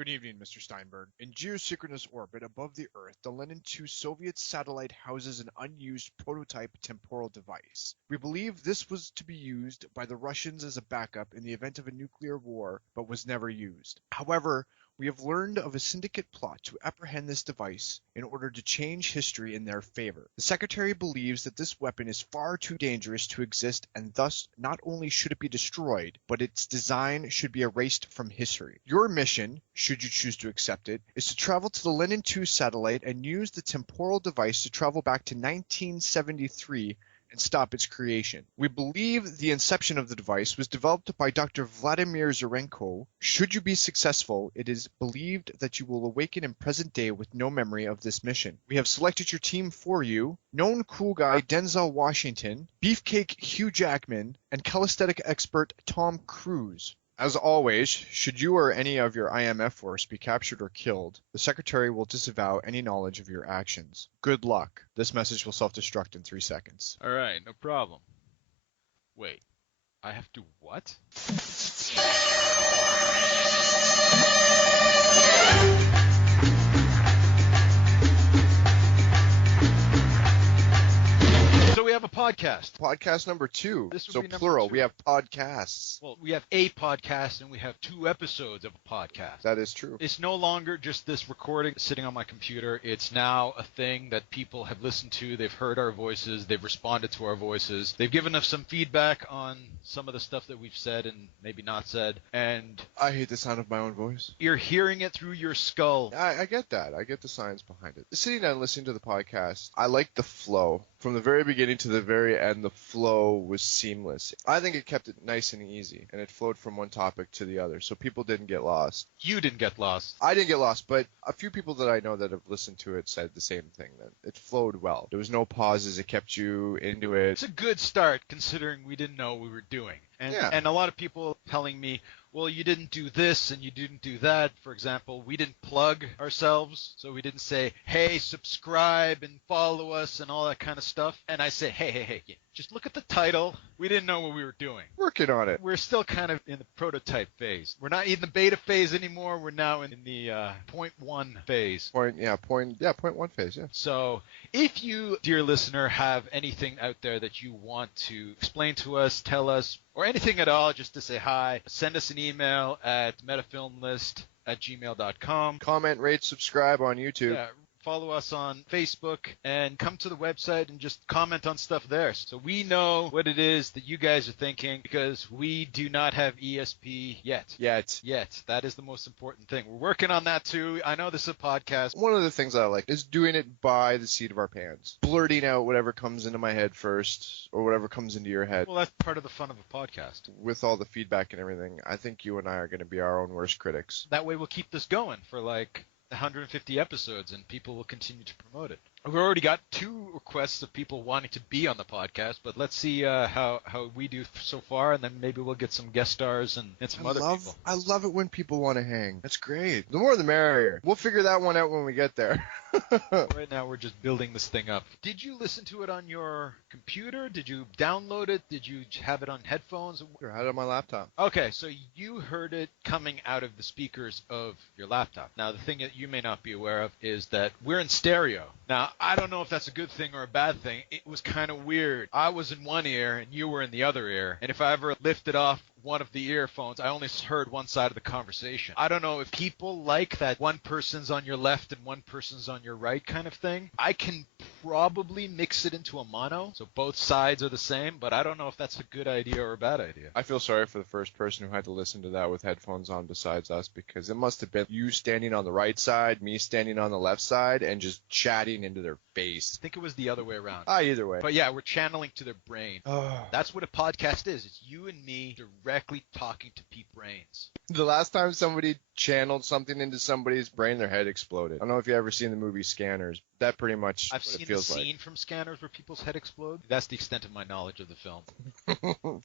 Good evening, Mr. Steinberg. In geosynchronous orbit above the Earth, the Lenin 2 Soviet satellite houses an unused prototype temporal device. We believe this was to be used by the Russians as a backup in the event of a nuclear war, but was never used. However, we have learned of a syndicate plot to apprehend this device in order to change history in their favor. The Secretary believes that this weapon is far too dangerous to exist, and thus not only should it be destroyed, but its design should be erased from history. Your mission, should you choose to accept it, is to travel to the Lenin 2 satellite and use the temporal device to travel back to 1973 and stop its creation. We believe the inception of the device was developed by Dr. Vladimir Zarenko. Should you be successful, it is believed that you will awaken in present day with no memory of this mission. We have selected your team for you: known cool guy Denzel Washington, beefcake Hugh Jackman, and calisthenic expert Tom Cruise. As always, should you or any of your IMF force be captured or killed, the Secretary will disavow any knowledge of your actions. Good luck. This message will self-destruct in 3 seconds. Alright, no problem. Wait, I have to what? So we have a podcast. Podcast number 2. This would So be number plural, 2. we have podcasts. Well, we have a podcast and we have 2 episodes of a podcast. That is true. It's no longer just this recording sitting on my computer. It's now a thing that people have listened to. They've heard our voices. They've responded to our voices. They've given us some feedback on some of the stuff that we've said and maybe not said. And I hate the sound of my own voice. you're hearing it through your skull. I get that. I get the science behind it. Sitting down and listening to the podcast, I like the flow. From the very beginning to the very end, the flow was seamless. I think it kept it nice and easy, and it flowed from one topic to the other, so people didn't get lost. You didn't get lost. I didn't get lost, but a few people that I know that have listened to it said the same thing, that it flowed well. There was no pauses. It kept you into it. It's a good start considering we didn't know what we were doing. And a lot of people telling me, well, you didn't do this and you didn't do that. For example, we didn't plug ourselves, so we didn't say, hey, subscribe and follow us and all that kind of stuff. And I say, hey, just look at the title. We didn't know what we were doing. Working on it. We're still kind of in the prototype phase. We're not in the beta phase anymore. We're now in the point 1 phase. Point 1 phase, yeah. So if you, dear listener, have anything out there that you want to explain to us, tell us, or anything at all, just to say hi, send us an email at metafilmlist@gmail.com. Comment, rate, subscribe on YouTube. Yeah, follow us on Facebook and come to the website and just comment on stuff there. So we know what it is that you guys are thinking, because we do not have ESP yet. Yet. That is the most important thing. We're working on that too. I know this is a podcast. One of the things I like is doing it by the seat of our pants. Blurting out whatever comes into my head first, or whatever comes into your head. Well, that's part of the fun of a podcast. With all the feedback and everything, I think you and I are going to be our own worst critics. That way we'll keep this going for like 150 episodes, and people will continue to promote it. We've already got 2 requests of people wanting to be on the podcast, but let's see how we do so far, and then maybe we'll get some guest stars and some other people. I love it when people want to hang. That's great. The more the merrier. We'll figure that one out when we get there. Right now we're just building this thing up. Did you listen to it on your computer? Did you download it? Did you have it on headphones? I had it on my laptop. Okay, so you heard it coming out of the speakers of your laptop. Now, the thing that you may not be aware of is that we're in stereo. Now, I don't know if that's a good thing or a bad thing. It was kind of weird. I was in one ear and you were in the other ear. And if I ever lifted off one of the earphones, I only heard one side of the conversation. I don't know if people like that one person's on your left and one person's on your right kind of thing. I can probably mix it into a mono, so both sides are the same, but I don't know if that's a good idea or a bad idea. I feel sorry for the first person who had to listen to that with headphones on besides us, because it must have been you standing on the right side, me standing on the left side, and just chatting into their face. I think it was the other way around. Either way. But yeah, we're channeling to their brain. That's what a podcast is. It's you and me directly talking to people's brains. The last time somebody channeled something into somebody's brain, their head exploded. I don't know if you've ever seen the movie Scanners. That pretty much I've what seen it feels the like. scene from Scanners where people's head explode. That's the extent of my knowledge of the film.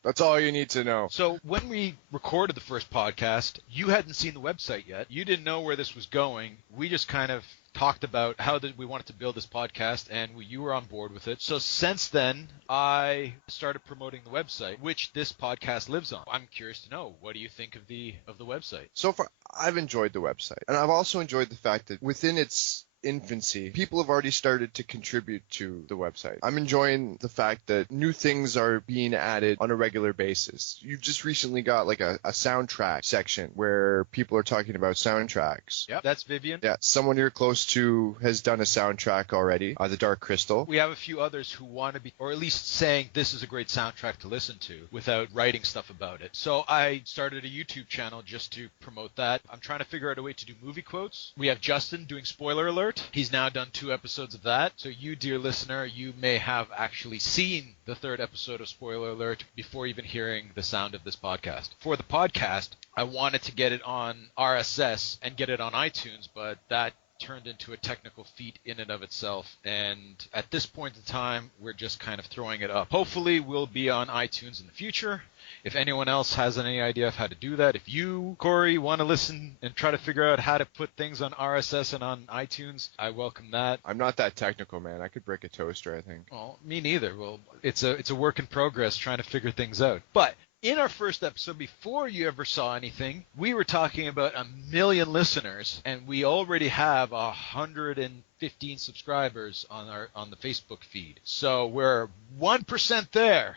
That's all you need to know. So when we recorded the first podcast, you hadn't seen the website yet. You didn't know where this was going. We just kind of talked about how we wanted to build this podcast, and you were on board with it. So since then, I started promoting the website, which this podcast lives on. I'm curious to know, what do you think of the of the website? So far, I've enjoyed the website. And I've also enjoyed the fact that within its infancy, people have already started to contribute to the website. I'm enjoying the fact that new things are being added on a regular basis. You've just recently got like a soundtrack section where people are talking about soundtracks. Yep, that's Vivian. Yeah, someone you're close to has done a soundtrack already, The Dark Crystal. We have a few others who want to be, or at least saying this is a great soundtrack to listen to without writing stuff about it. So I started a YouTube channel just to promote that. I'm trying to figure out a way to do movie quotes. We have Justin doing Spoiler Alert. He's now done 2 episodes of that. So you, dear listener, you may have actually seen the 3rd episode of Spoiler Alert before even hearing the sound of this podcast. For the podcast, I wanted to get it on RSS and get it on iTunes, but that turned into a technical feat in and of itself, and at this point in time we're just kind of throwing it up. Hopefully we'll be on iTunes in the future. If anyone else has any idea of how to do that, if you, Corey, want to listen and try to figure out how to put things on RSS and on iTunes, I welcome that. I'm not that technical, man. I could break a toaster, I think. Well, me neither. Well, it's a work in progress trying to figure things out. But in our first episode, before you ever saw anything, we were talking about 1 million listeners, and we already have 115 subscribers on the Facebook feed. So we're 1% there.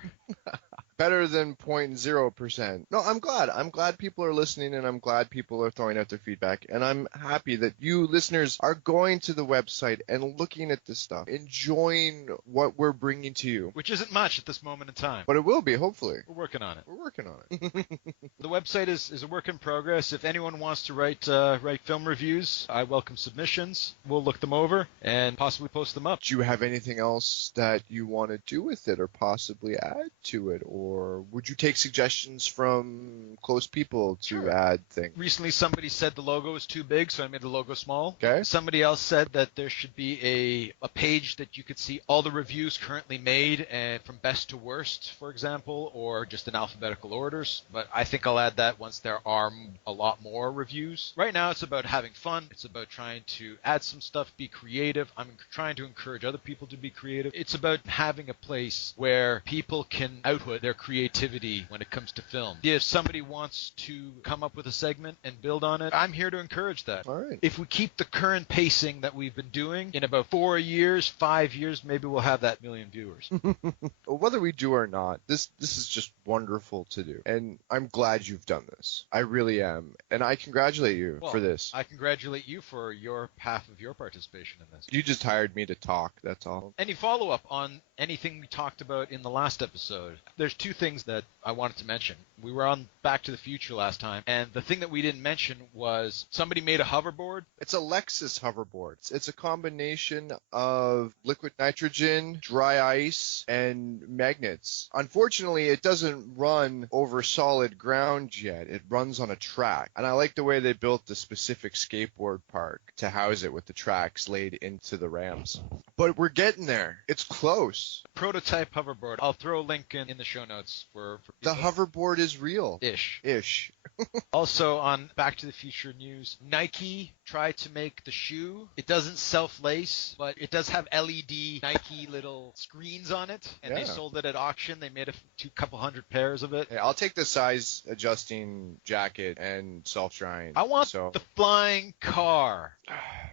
Better than 0.0%. No, I'm glad. I'm glad people are listening, and I'm glad people are throwing out their feedback. And I'm happy that you listeners are going to the website and looking at this stuff, enjoying what we're bringing to you. Which isn't much at this moment in time. But it will be, hopefully. We're working on it. We're working on it. The website is a work in progress. If anyone wants to write film reviews, I welcome submissions. We'll look them over and possibly post them up. Do you have anything else that you want to do with it or possibly add to it? Or would you take suggestions from close people to add things? Recently, somebody said the logo is too big, so I made the logo small. Okay. Somebody else said that there should be a page that you could see all the reviews currently made, and from best to worst, for example, or just in alphabetical orders. But I think I'll add that once there are a lot more reviews. Right now, it's about having fun. It's about trying to add some stuff, be creative. I'm trying to encourage other people to be creative. It's about having a place where people can output their creativity when it comes to film. If somebody wants to come up with a segment and build on it, I'm here to encourage that. All right. If we keep the current pacing that we've been doing, in about 4 years, 5 years, maybe we'll have that 1 million viewers. Whether we do or not, this is just wonderful to do. And I'm glad you've done this. I really am. And I congratulate you for this. I congratulate you for your half of your participation in this. You just hired me to talk, that's all. Any follow-up on anything we talked about in the last episode? There's 2 things that I wanted to mention. We were on Back to the Future last time, and the thing that we didn't mention was somebody made a hoverboard. It's a Lexus hoverboard. It's a combination of liquid nitrogen, dry ice, and magnets. Unfortunately, it doesn't run over solid ground yet. It runs on a track. And I like the way they built the specific skateboard park to house it with the tracks laid into the rams. But we're getting there. It's close. Prototype hoverboard. I'll throw a link in the show notes for the hoverboard is real. Ish. Also on Back to the Future news, Nike tried to make the shoe. It doesn't self-lace, but it does have LED Nike little screens on it, and they sold it at auction. They made a couple hundred pairs of it. Hey, I'll take the size adjusting jacket and self-drying. I want the flying car.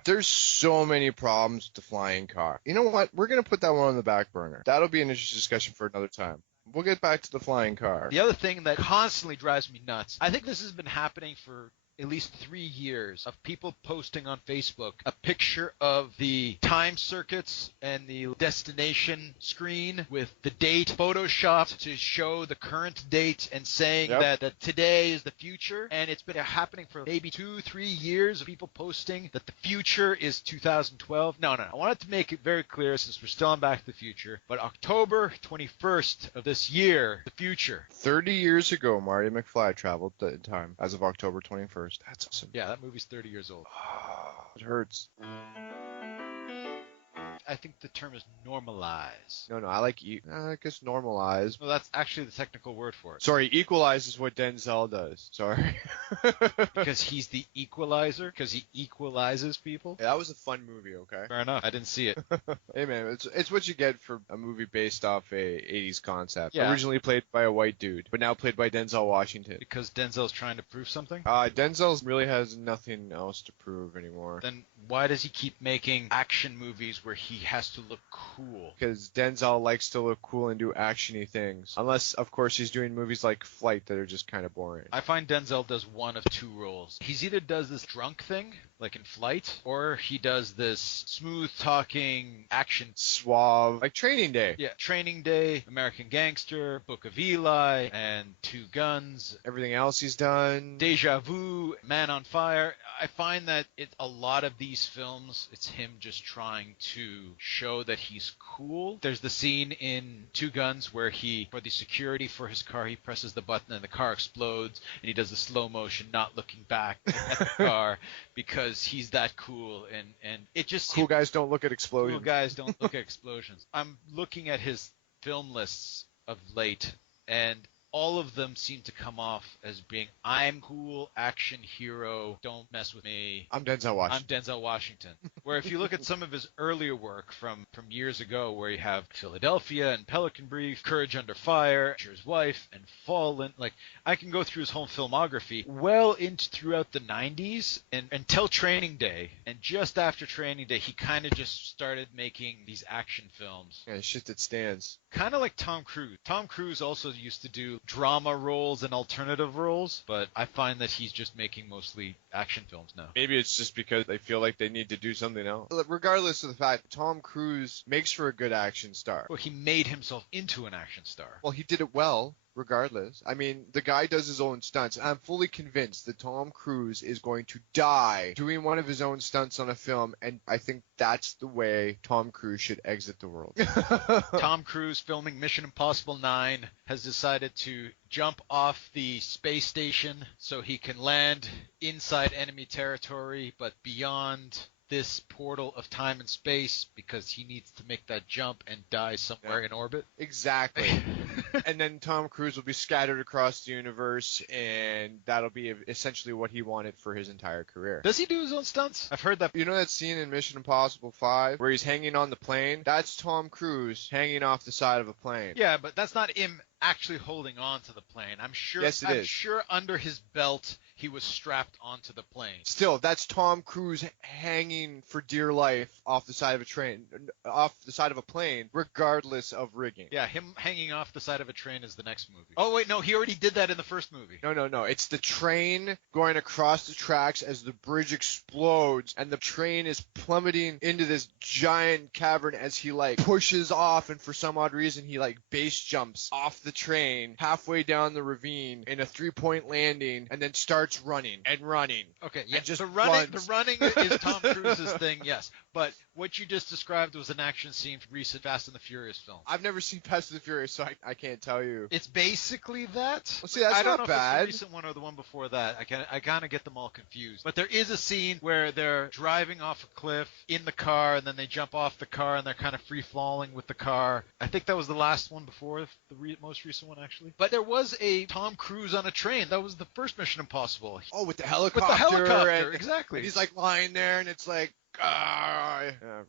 There's so many problems with the flying car. You know what? We're going to put that one on the back burner. That'll be an interesting discussion for another time. We'll get back to the flying car. The other thing that constantly drives me nuts, I think this has been happening for at least 3 years, of people posting on Facebook a picture of the time circuits and the destination screen with the date photoshopped to show the current date and saying that today is the future. And it's been happening for maybe 2-3 years of people posting that the future is 2012. No. I wanted to make it very clear, since we're still on Back to the Future, but October 21st of this year, the future. 30 years ago, Marty McFly traveled in time as of October 21st. That's awesome. Yeah, that movie's 30 years old. It hurts. I think the term is normalize. No, I like I guess normalize. No, that's actually the technical word for it. Sorry, equalize is what Denzel does. Sorry. Because he's the equalizer? Because he equalizes people? Yeah, that was a fun movie, okay? Fair enough. I didn't see it. Hey man, it's what you get for a movie based off a 80s concept. Yeah. Originally played by a white dude, but now played by Denzel Washington. Because Denzel's trying to prove something? Denzel really has nothing else to prove anymore. Then why does he keep making action movies where he has to look cool? Because Denzel likes to look cool and do actiony things. Unless, of course, he's doing movies like Flight that are just kind of boring. I find Denzel does one of two roles. He's either does this drunk thing, like in Flight, or he does this smooth-talking action. Suave. Like Training Day. Yeah, Training Day, American Gangster, Book of Eli, and Two Guns. Everything else he's done. Deja Vu, Man on Fire. I find that a lot of these films, it's him just trying to show that he's cool. There's the scene in Two Guns where for the security for his car, he presses the button and the car explodes, and he does the slow motion, not looking back at the car because he's that cool, and it just Cool guys don't look at explosions. Cool guys don't look at explosions. I'm looking at his film lists of late, and all of them seem to come off as being, I'm cool, action hero, don't mess with me. I'm Denzel Washington. I'm Denzel Washington. Where if you look at some of his earlier work from years ago, where you have Philadelphia and Pelican Brief, Courage Under Fire, His Wife, and Fallen, like, I can go through his whole filmography well into throughout the 90s and until Training Day. And just after Training Day, he kind of just started making these action films. Yeah, shifted stands. Kind of like Tom Cruise. Tom Cruise also used to do drama roles and alternative roles, but I find that he's just making mostly action films now. Maybe it's just because they feel like they need to do something else. Regardless of the fact, Tom Cruise makes for a good action star. Well, he made himself into an action star. Well, he did it well. Regardless. I mean, the guy does his own stunts. I'm fully convinced that Tom Cruise is going to die doing one of his own stunts on a film, and I think that's the way Tom Cruise should exit the world. Tom Cruise, filming Mission Impossible 9, has decided to jump off the space station so he can land inside enemy territory, but beyond this portal of time and space because he needs to make that jump and die somewhere in orbit. Exactly. And then Tom Cruise will be scattered across the universe, and that'll be essentially what he wanted for his entire career. Does he do his own stunts? I've heard that. You know that scene in Mission Impossible 5 where he's hanging on the plane? That's Tom Cruise hanging off the side of a plane. Yeah, but that's not him actually holding on to the plane. I'm sure. Yes, it I'm is. sure under his belt he was strapped onto the plane. Still, that's Tom Cruise hanging for dear life off the side of a plane, regardless of rigging. Yeah, him hanging off the side of a train is the next movie. Oh wait, no, he already did that in the first movie. No. It's the train going across the tracks as the bridge explodes, and the train is plummeting into this giant cavern as he pushes off, and for some odd reason he base jumps off the train halfway down the ravine in a 3-point landing, and then starts running. Okay, yeah, just the running is Tom Cruise's thing, yes. But what you just described was an action scene from recent Fast and the Furious film. I've never seen Fast and the Furious, so I can't tell you. It's basically that. Well, see, that's I don't not know bad. If it's the recent one or the one before that. I kind of get them all confused. But there is a scene where they're driving off a cliff in the car, and then they jump off the car, and they're kind of free-falling with the car. I think that was the last one before the most recent one, actually. But there was a Tom Cruise on a train. That was the first Mission Impossible. Oh, with the helicopter. With the helicopter, exactly. And he's lying there, and it's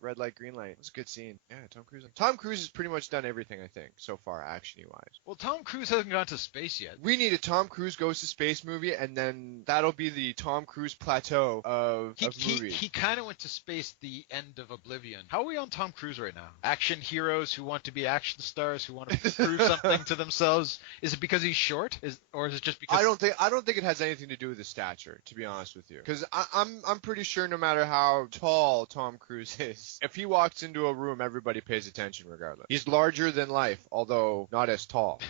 red light, green light. It was a good scene. Yeah, Tom Cruise. Tom Cruise has pretty much done everything, I think, so far, action-y wise. Well, Tom Cruise hasn't gone to space yet. We need a Tom Cruise goes to space movie, and then that'll be the Tom Cruise plateau of movies. He kind of went to space the end of Oblivion. How are we on Tom Cruise right now? Action heroes who want to be action stars, who want to prove something to themselves. Is it because he's short? Or is it just because... I don't think it has anything to do with his stature, to be honest with you. Because I'm pretty sure no matter how tall Tom Cruise is, if he walks into a room, everybody pays attention regardless. He's larger than life, although not as tall.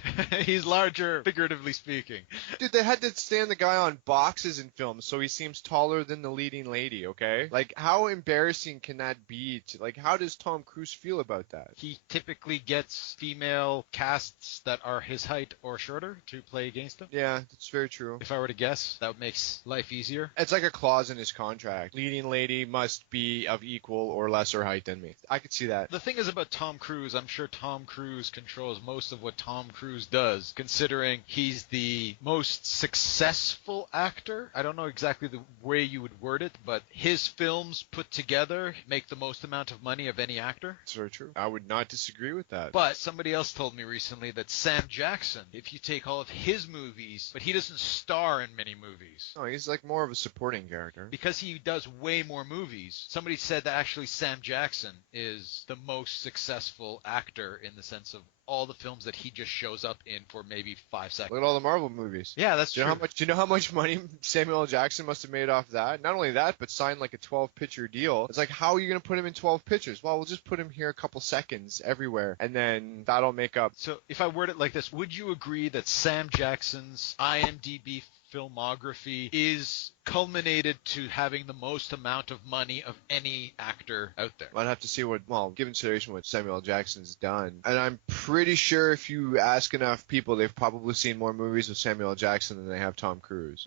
He's larger, figuratively speaking. Dude, they had to stand the guy on boxes in films, so he seems taller than the leading lady, okay? How embarrassing can that be? How does Tom Cruise feel about that? He typically gets female casts that are his height or shorter to play against him. Yeah, that's very true. If I were to guess, that makes life easier. It's like a clause in his contract. Leading lady must be of equal or lesser height than me. I could see that. The thing is about Tom Cruise, I'm sure Tom Cruise controls most of what Tom Cruise does, considering he's the most successful actor. I don't know exactly the way you would word it, but his films put together make the most amount of money of any actor. It's very true. I would not disagree with that. But somebody else told me recently that Sam Jackson, if you take all of his movies, but he doesn't star in many movies. No, he's like more of a supporting character. Because he does way more movies. Somebody said that actually Sam Jackson is the most successful actor in the sense of all the films that he just shows up in for maybe 5 seconds. Look at all the Marvel movies. Yeah, that's Do you true. know do you know how much money Samuel L. Jackson must have made off that? Not only that, but signed like a 12-picture deal. It's like, how are you going to put him in 12 pictures? Well, we'll just put him here a couple seconds everywhere, and then that'll make up. So if I word it like this, would you agree that Sam Jackson's IMDb filmography is culminated to having the most amount of money of any actor out there? I'd have to see given consideration what Samuel L. Jackson's done. And I'm pretty sure if you ask enough people, they've probably seen more movies with Samuel L. Jackson than they have Tom Cruise.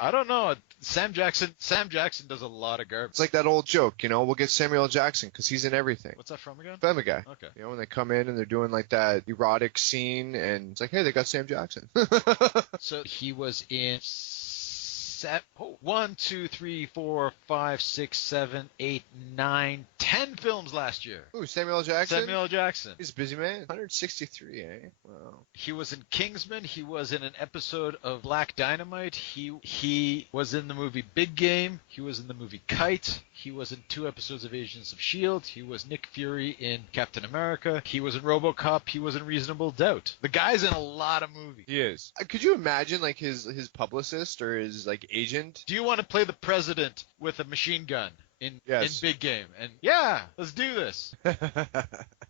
I don't know. Sam Jackson does a lot of garbage. It's like that old joke, we'll get Samuel L. Jackson because he's in everything. What's that from again? Family Guy. Okay. When they come in and they're doing like that erotic scene, and it's like, hey, they got Sam Jackson. So he was in 1, 2, 3, 4, 5, 6, 7, 8, 9, 10 films last year. Ooh, Samuel L. Jackson? Samuel L. Jackson. He's a busy man. 163, eh? Wow. He was in Kingsman. He was in an episode of Black Dynamite. He was in the movie Big Game. He was in the movie Kite. He was in 2 episodes of Agents of S.H.I.E.L.D. He was Nick Fury in Captain America. He was in RoboCop. He was in Reasonable Doubt. The guy's in a lot of movies. He is. Could you imagine like his publicist or his like agent? Do you want to play the president with a machine gun in Big Game? And yeah, let's do this.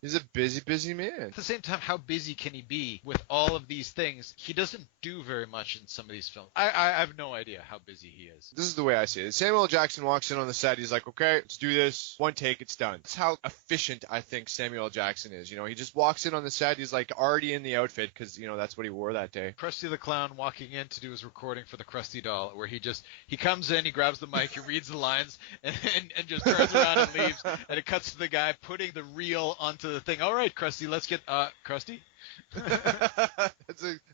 He's a busy man. At the same time, how busy can he be with all of these things? He doesn't do very much in some of these films. I have no idea how busy he is. This is the way I see it. Samuel L. Jackson walks in on the set. He's like, okay, let's do this. One take, it's done. That's how efficient I think Samuel L. Jackson is. He just walks in on the set. He's like already in the outfit because, that's what he wore that day. Krusty the Clown walking in to do his recording for the Krusty Doll, where he comes in, he grabs the mic, he reads the lines, and just turns around and leaves. And it cuts to the guy putting the reel onto the thing. All right, Krusty, let's get Krusty.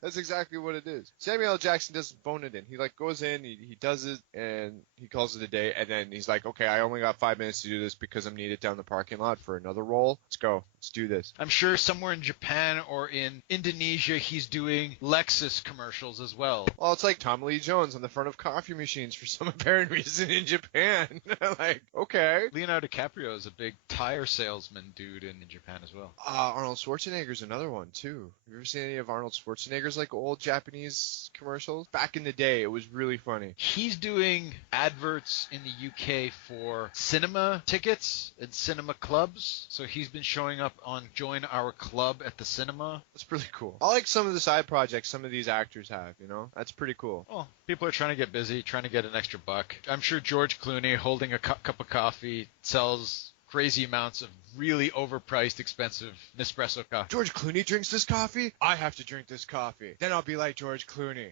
That's exactly what it is. Samuel L. Jackson doesn't phone it in. He goes in, he does it, and he calls it a day. And then he's like, okay, I only got 5 minutes to do this because I'm needed down the parking lot for another role. Let's go. Let's do this. I'm sure somewhere in Japan or in Indonesia, he's doing Lexus commercials as well. Well, it's like Tommy Lee Jones on the front of coffee machines for some apparent reason in Japan. Like, okay. Leonardo DiCaprio is a big tire salesman dude in Japan as well. Arnold Schwarzenegger's another one too. Have you ever seen any of Arnold Schwarzenegger's like old Japanese commercials? Back in the day, it was really funny. He's doing adverts in the UK for cinema tickets and cinema clubs. So he's been showing up on Join Our Club at the cinema. That's pretty cool. I like some of the side projects some of these actors have, That's pretty cool. Well, people are trying to get busy, trying to get an extra buck. I'm sure George Clooney holding a cup of coffee sells crazy amounts of really overpriced, expensive Nespresso coffee. George Clooney drinks this coffee? I have to drink this coffee. Then I'll be like George Clooney.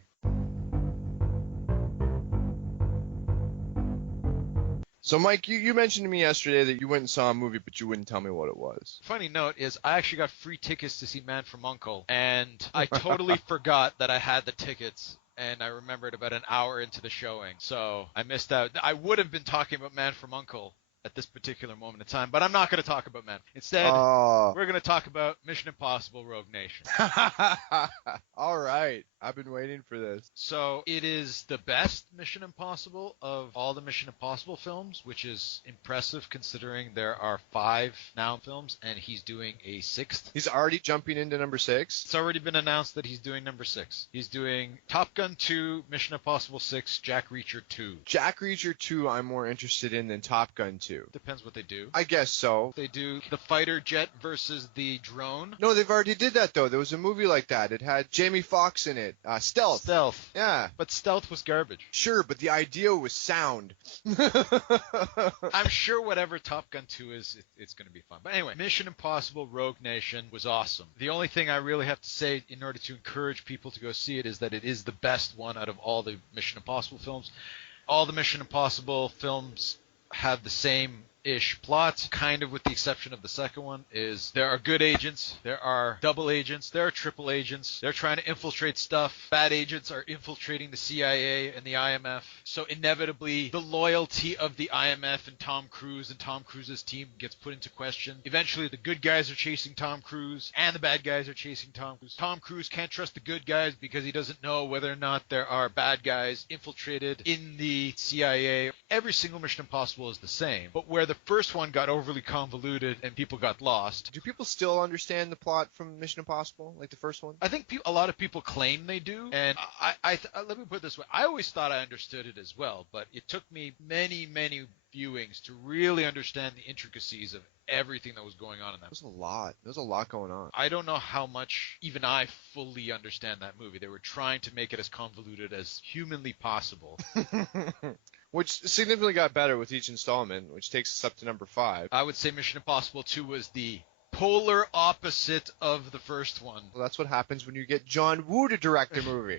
So, Mike, you mentioned to me yesterday that you went and saw a movie, but you wouldn't tell me what it was. Funny note is I actually got free tickets to see Man from U.N.C.L.E. and I totally forgot that I had the tickets. And I remembered about an hour into the showing. So I missed out. I would have been talking about Man from U.N.C.L.E. at this particular moment in time, but I'm not going to talk about Man. Instead, we're going to talk about Mission Impossible Rogue Nation. All right. I've been waiting for this. So it is the best Mission Impossible of all the Mission Impossible films, which is impressive considering there are 5 now films, and he's doing a 6th. He's already jumping into number 6? It's already been announced that he's doing number 6. He's doing Top Gun 2, Mission Impossible 6, Jack Reacher 2. Jack Reacher 2 I'm more interested in than Top Gun 2. Depends what they do. I guess so. They do the fighter jet versus the drone. No, they've already did that, though. There was a movie like that. It had Jamie Foxx in it. Stealth. Stealth. Yeah. But Stealth was garbage. Sure, but the idea was sound. I'm sure whatever Top Gun 2 is, it's going to be fun. But anyway, Mission Impossible Rogue Nation was awesome. The only thing I really have to say in order to encourage people to go see it is that it is the best one out of all the Mission Impossible films. All the Mission Impossible films have the same ish plot, kind of with the exception of the second one, is there are good agents, there are double agents, there are triple agents. They're trying to infiltrate stuff. Bad agents are infiltrating the CIA and the IMF. So inevitably, the loyalty of the IMF and Tom Cruise's team gets put into question. Eventually, the good guys are chasing Tom Cruise, and the bad guys are chasing Tom Cruise. Tom Cruise can't trust the good guys because he doesn't know whether or not there are bad guys infiltrated in the CIA. Every single Mission Impossible is the same, but where the first one got overly convoluted and people got lost. Do people still understand the plot from Mission Impossible, like the first one? I think a lot of people claim they do, and let me put it this way. I always thought I understood it as well, but it took me many, many viewings to really understand the intricacies of everything that was going on in that. There's a lot going on. I don't know how much even I fully understand that movie. They were trying to make it as convoluted as humanly possible. Which significantly got better with each installment, which takes us up to number 5. I would say Mission Impossible 2 was the polar opposite of the first one. Well, that's what happens when you get John Woo to direct a movie.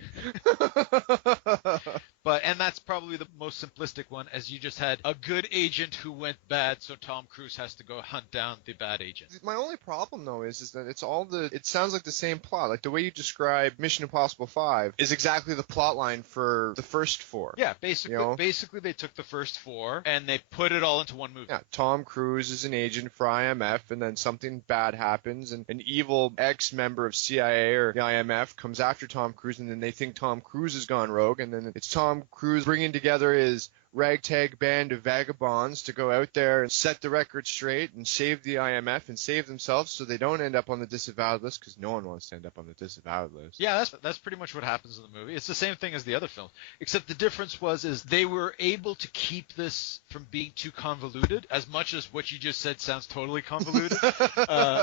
And that's probably the most simplistic one, as you just had a good agent who went bad, so Tom Cruise has to go hunt down the bad agent. My only problem, though, is that it sounds like the same plot. Like, the way you describe Mission Impossible 5 is exactly the plot line for the first 4. Yeah, basically they took the first 4 and they put it all into one movie. Yeah, Tom Cruise is an agent for IMF, and then something bad happens, and an evil ex-member of CIA or the IMF comes after Tom Cruise, and then they think Tom Cruise has gone rogue, and then it's Tom Cruise bringing together his ragtag band of vagabonds to go out there and set the record straight and save the IMF and save themselves so they don't end up on the disavowed list, because no one wants to end up on the disavowed list. Yeah, that's pretty much what happens in the movie. It's the same thing as the other films, except the difference is they were able to keep this from being too convoluted. As much as what you just said sounds totally convoluted,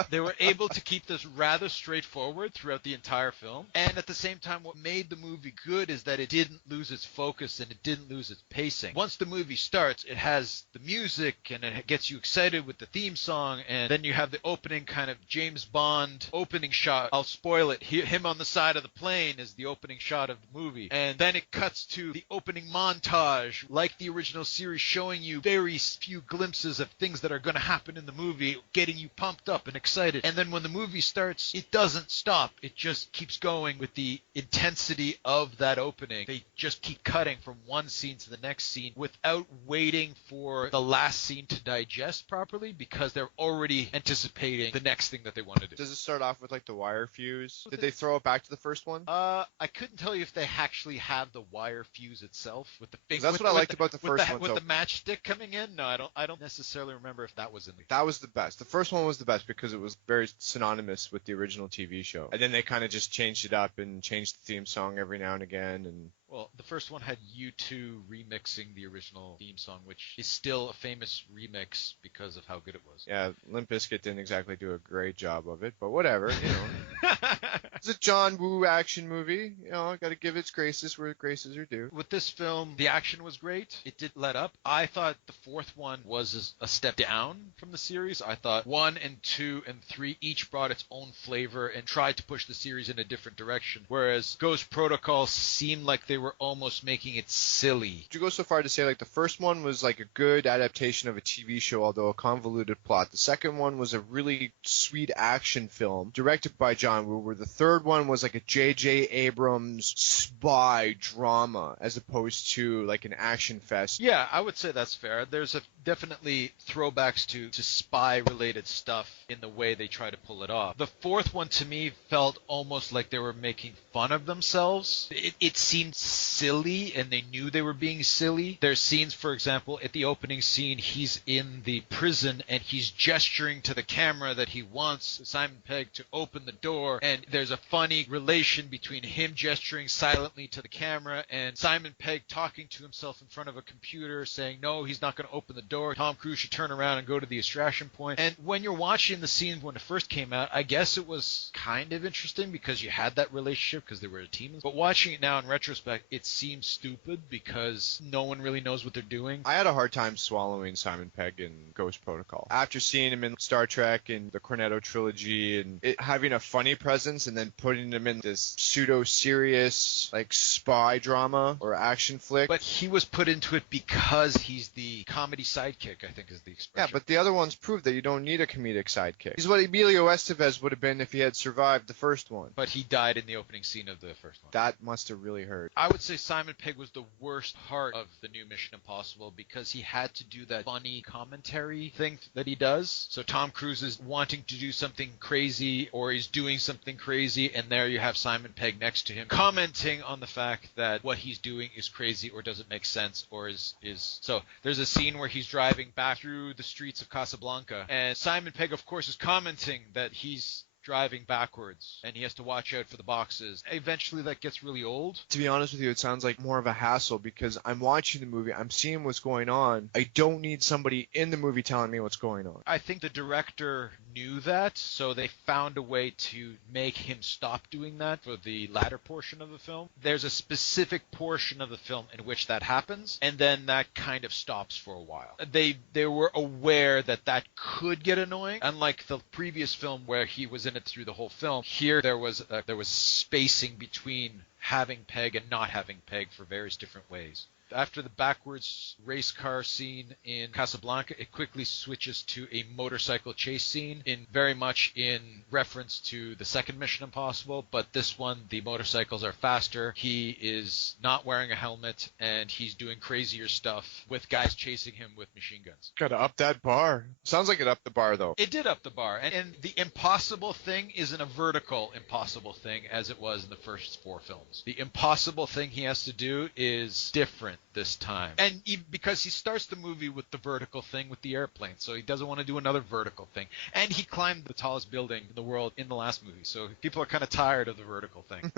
they were able to keep this rather straightforward throughout the entire film. And at the same time, what made the movie good is that it didn't lose its focus and it didn't lose its pacing. Once the movie starts, it has the music and it gets you excited with the theme song, and then you have the opening kind of James Bond opening shot. I'll spoil it. Him on the side of the plane is the opening shot of the movie. And then it cuts to the opening montage, like the original series, showing you very few glimpses of things that are going to happen in the movie, getting you pumped up and excited. And then when the movie starts, it doesn't stop. It just keeps going with the intensity of that opening. They just keep cutting from one scene to the next scene without waiting for the last scene to digest properly, because they're already anticipating the next thing that they want to do. Does it start off with like the wire fuse? Did they throw it back to the first one? I couldn't tell you if they actually have the wire fuse itself with the big. That's what I liked about the first one. With the matchstick coming in. No, I don't necessarily remember if that was in the. That was the best. The first one was the best because it was very synonymous with the original TV show, and then they kind of just changed it up and changed the theme song every now and again. And well, the first one had U2 remixing the original theme song, which is still a famous remix because of how good it was. Yeah, Limp Bizkit didn't exactly do a great job of it, but whatever, you know. It's a John Woo action movie. You know, got to give its graces where graces are due. With this film, the action was great. It did let up. I thought the fourth one was a step down from the series. I thought 1 and 2 and 3 each brought its own flavor and tried to push the series in a different direction, whereas Ghost Protocol seemed like they were almost making it silly. Would you go so far to say like the first one was like a good adaptation of a TV show, although a convoluted plot? The second one was a really sweet action film directed by John Woo, where the third one was like a J.J. Abrams spy drama as opposed to like an action fest. Yeah, I would say that's fair. There's definitely throwbacks to spy-related stuff in the way they try to pull it off. The fourth one, to me, felt almost like they were making fun of themselves. It seemed silly, and they knew they were being silly. There's scenes, for example, at the opening scene, he's in the prison, and he's gesturing to the camera that he wants Simon Pegg to open the door, and there's a funny relation between him gesturing silently to the camera and Simon Pegg talking to himself in front of a computer saying, no, he's not going to open the door. Tom Cruise should turn around and go to the extraction point. And when you're watching the scene when it first came out, I guess it was kind of interesting because you had that relationship because they were a team. But watching it now in retrospect, it seems stupid because no one really knows what they're doing. I had a hard time swallowing Simon Pegg in Ghost Protocol. After seeing him in Star Trek and the Cornetto trilogy and having a funny presence and then putting him in this pseudo-serious like spy drama or action flick. But he was put into it because he's the comedy sidekick, I think is the expression. Yeah, but the other ones prove that you don't need a comedic sidekick. He's what Emilio Estevez would have been if he had survived the first one. But he died in the opening scene of the first one. That must have really hurt. I would say Simon Pegg was the worst part of the new Mission Impossible because he had to do that funny commentary thing that he does. So Tom Cruise is wanting to do something crazy or he's doing something crazy, and there you have Simon Pegg next to him commenting on the fact that what he's doing is crazy or doesn't make sense or is so there's a scene where he's driving back through the streets of Casablanca, and Simon Pegg of course is commenting that he's driving backwards and he has to watch out for the boxes. Eventually that gets really old. To be honest with you, it sounds like more of a hassle because I'm watching the movie, I'm seeing what's going on. I don't need somebody in the movie telling me what's going on. I think the director knew that, so they found a way to make him stop doing that for the latter portion of the film. There's a specific portion of the film in which that happens, and then that kind of stops for a while. They were aware that that could get annoying, unlike the previous film where he was in it through the whole film. Here there was spacing between having Pegg and not having Pegg for various different ways. After the backwards race car scene in Casablanca, it quickly switches to a motorcycle chase scene, very much in reference to the second Mission Impossible, but this one, the motorcycles are faster, he is not wearing a helmet, and he's doing crazier stuff with guys chasing him with machine guns. Gotta up that bar. Sounds like it upped the bar, though. It did up the bar, and the impossible thing isn't a vertical impossible thing as it was in the first 4 films. The impossible thing he has to do is different this time, and because he starts the movie with the vertical thing with the airplane, so he doesn't want to do another vertical thing, and he climbed the tallest building in the world in the last movie, so people are kind of tired of the vertical thing.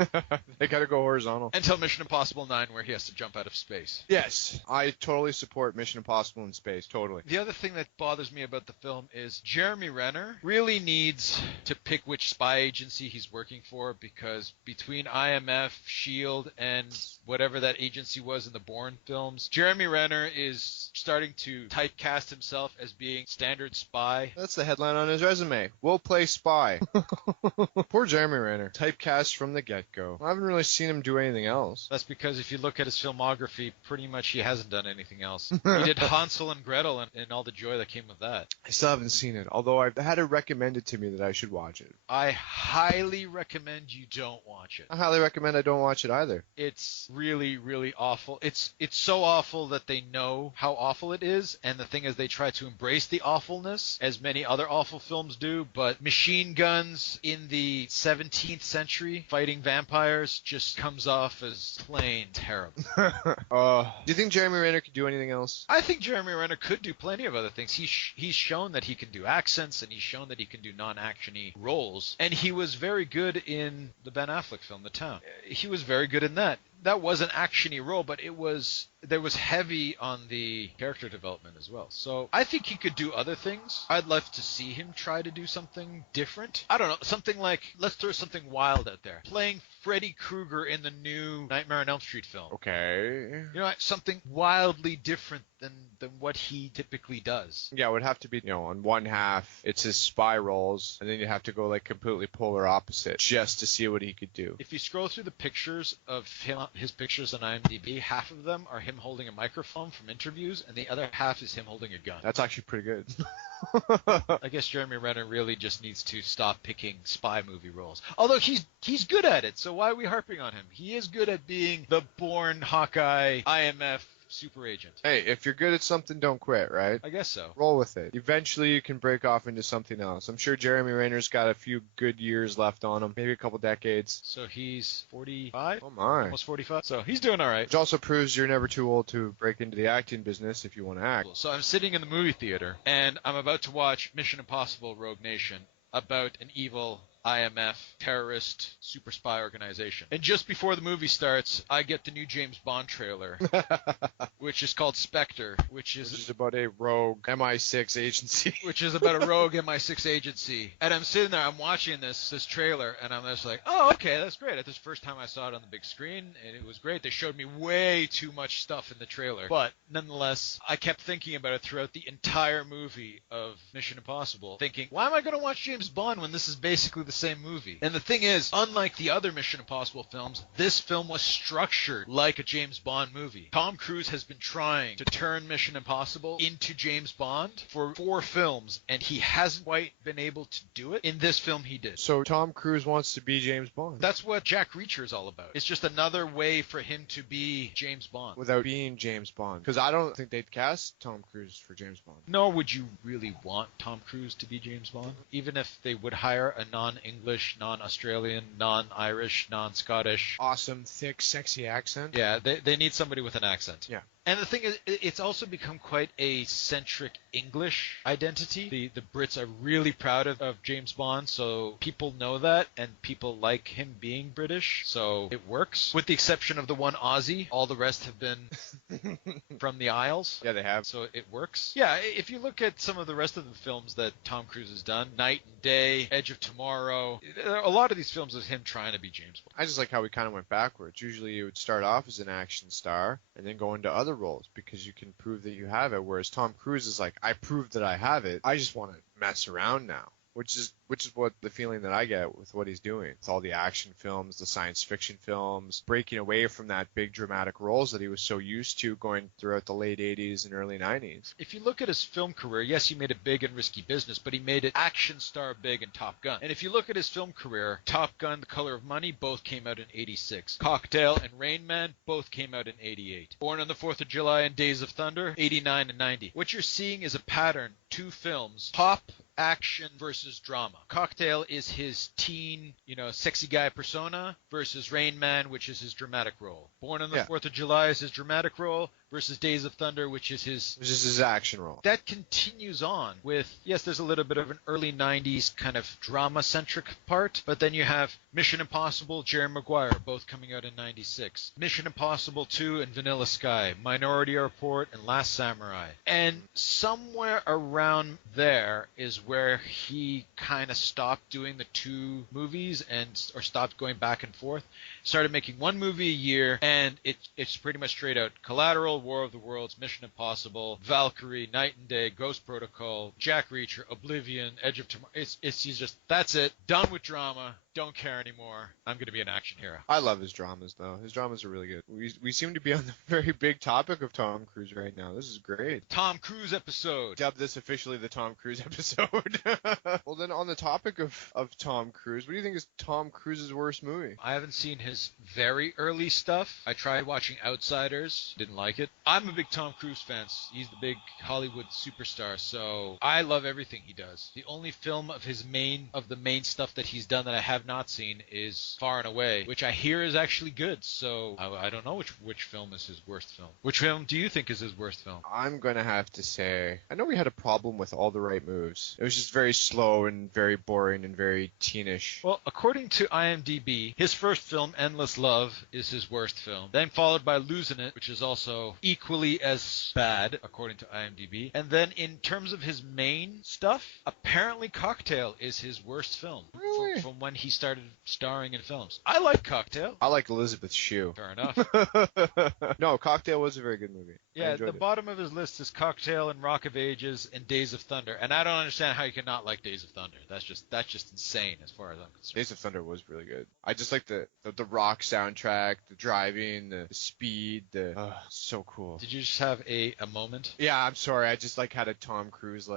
They gotta go horizontal. Until Mission Impossible 9, where he has to jump out of space. Yes, I totally support Mission Impossible in space, totally. The other thing that bothers me about the film is Jeremy Renner really needs to pick which spy agency he's working for, because between IMF, SHIELD, and whatever that agency was in the Bourne films, Jeremy Renner is starting to typecast himself as being standard spy. That's the headline on his resume. We'll play spy. Poor Jeremy Renner. Typecast from the get-go. I haven't really seen him do anything else. That's because if you look at his filmography, pretty much he hasn't done anything else. He did Hansel and Gretel and all the joy that came with that. I still haven't seen it, although I've had it recommended to me that I should watch it. I highly recommend you don't watch it. I highly recommend I don't watch it either. It's really, really awful. It's so awful that they know how awful it is, and the thing is they try to embrace the awfulness, as many other awful films do, but machine guns in the 17th century fighting vampires just comes off as plain terrible. Do you think Jeremy Renner could do anything else? I think Jeremy Renner could do plenty of other things. He's shown that he can do accents, and he's shown that he can do non-action-y roles, and he was very good in the Ben Affleck film, The Town. He was very good in that. That was an action-y role, but there was heavy on the character development as well. So I think he could do other things. I'd love to see him try to do something different. I don't know, something like, let's throw something wild out there. Playing Freddy Krueger in the new Nightmare on Elm Street film. Okay. You know, something wildly different than what he typically does. Yeah, it would have to be, on one half, it's his spy roles, and then you'd have to go like completely polar opposite just to see what he could do. If you scroll through the pictures of his pictures on IMDb, half of them are him holding a microphone from interviews, and the other half is him holding a gun. That's actually pretty good. I guess Jeremy Renner really just needs to stop picking spy movie roles. Although he's good at it, so why are we harping on him? He is good at being the Bourne Hawkeye IMF super agent. Hey, if you're good at something, don't quit, right? I guess so. Roll with it. Eventually you can break off into something else. I'm sure Jeremy Renner's got a few good years left on him, maybe a couple decades. So he's 45? Oh my. Almost 45? So he's doing all right. Which also proves you're never too old to break into the acting business if you want to act. So I'm sitting in the movie theater, and I'm about to watch Mission Impossible Rogue Nation about an evil IMF terrorist super spy organization. And just before the movie starts, I get the new James Bond trailer, which is called Spectre, which is about a rogue MI6 agency. which is about a rogue MI6 agency. And I'm sitting there, I'm watching this trailer, and I'm just like, oh, okay, that's great. That's the first time I saw it on the big screen, and it was great. They showed me way too much stuff in the trailer. But nonetheless, I kept thinking about it throughout the entire movie of Mission Impossible, thinking, why am I going to watch James Bond when this is basically the same movie? And the thing is, unlike the other Mission Impossible films, this film was structured like a James Bond movie. Tom Cruise has been trying to turn Mission Impossible into James Bond for 4 films, and he hasn't quite been able to do it. In this film, he did. So Tom Cruise wants to be James Bond. That's what Jack Reacher is all about. It's just another way for him to be James Bond. Without being James Bond. Because I don't think they'd cast Tom Cruise for James Bond. Nor would you really want Tom Cruise to be James Bond. Even if they would hire a non-English, non-Australian, non-Irish, non-Scottish. Awesome, thick, sexy accent. Yeah, they need somebody with an accent. Yeah. And the thing is, it's also become quite a centric English identity. The Brits are really proud of James Bond, so people know that, and people like him being British, so it works. With the exception of the one Aussie, all the rest have been from the Isles. Yeah, they have. So it works. Yeah, if you look at some of the rest of the films that Tom Cruise has done, Night and Day, Edge of Tomorrow, a lot of these films is him trying to be James Bond. I just like how we kind of went backwards. Usually you would start off as an action star and then go into other roles because you can prove that you have it, whereas Tom Cruise is like, I proved that I have it. I just want to mess around now. Which is what the feeling that I get with what he's doing. With all the action films, the science fiction films, breaking away from that big dramatic roles that he was so used to going throughout the late 80s and early 90s. If you look at his film career, yes, he made a big and risky business, but he made it action star big in Top Gun. And if you look at his film career, Top Gun, The Color of Money, both came out in 86. Cocktail and Rain Man both came out in 88. Born on the 4th of July and Days of Thunder, 89 and 90. What you're seeing is a pattern, 2 films, pop, action versus drama. Cocktail is his teen, sexy guy persona versus Rain Man, which is his dramatic role. Born on the 4th of July is his dramatic role versus Days of Thunder, which is his action role. That continues on with, yes, there's a little bit of an early 90s kind of drama-centric part, but then you have Mission Impossible, Jerry Maguire, both coming out in 96. Mission Impossible 2 and Vanilla Sky, Minority Report and Last Samurai. And somewhere around there is where he kind of stopped doing the 2 movies or stopped going back and forth. Started making 1 movie a year, and it's pretty much straight out Collateral, War of the Worlds, Mission Impossible, Valkyrie, Night and Day, Ghost Protocol, Jack Reacher, Oblivion, Edge of Tomorrow. He's just, that's it, done with drama, don't care anymore. I'm going to be an action hero. I love his dramas, though. His dramas are really good. We seem to be on the very big topic of Tom Cruise right now. This is great. Tom Cruise episode. Dub this officially the Tom Cruise episode. Well, then on the topic of Tom Cruise, what do you think is Tom Cruise's worst movie? I haven't seen his very early stuff. I tried watching Outsiders. Didn't like it. I'm a big Tom Cruise fan. He's the big Hollywood superstar, so I love everything he does. The only film of the main stuff that he's done that I have not seen is Far and Away, which I hear is actually good, so I don't know which film is his worst film. Which film do you think is his worst film? I'm going to have to say, I know we had a problem with All the Right Moves. It was just very slow and very boring and very teenish. Well, according to IMDb, his first film, Endless Love, is his worst film. Then followed by Losing It, which is also equally as bad, according to IMDb. And then in terms of his main stuff, apparently Cocktail is his worst film. Really? From when he started starring in films. I like Cocktail. I like Elizabeth Shue. Fair enough. No, Cocktail was a very good movie. Yeah, the bottom of his list is Cocktail and Rock of Ages and Days of Thunder. And I don't understand how you can not like Days of Thunder. That's just insane as far as I'm concerned. Days of Thunder was really good. I just like the rock soundtrack, the driving, the speed, so cool. Did you just have a moment? Yeah, I'm sorry. I just had a Tom Cruise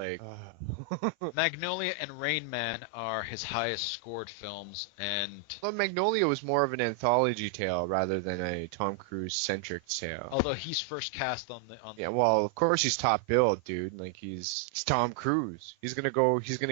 Magnolia and Rain Man are his highest scored films, and Well, Magnolia was more of an anthology tale rather than a Tom Cruise centric tale. although he's first cast on the Yeah, well, of course he's top billed, dude. He's Tom Cruise. He's gonna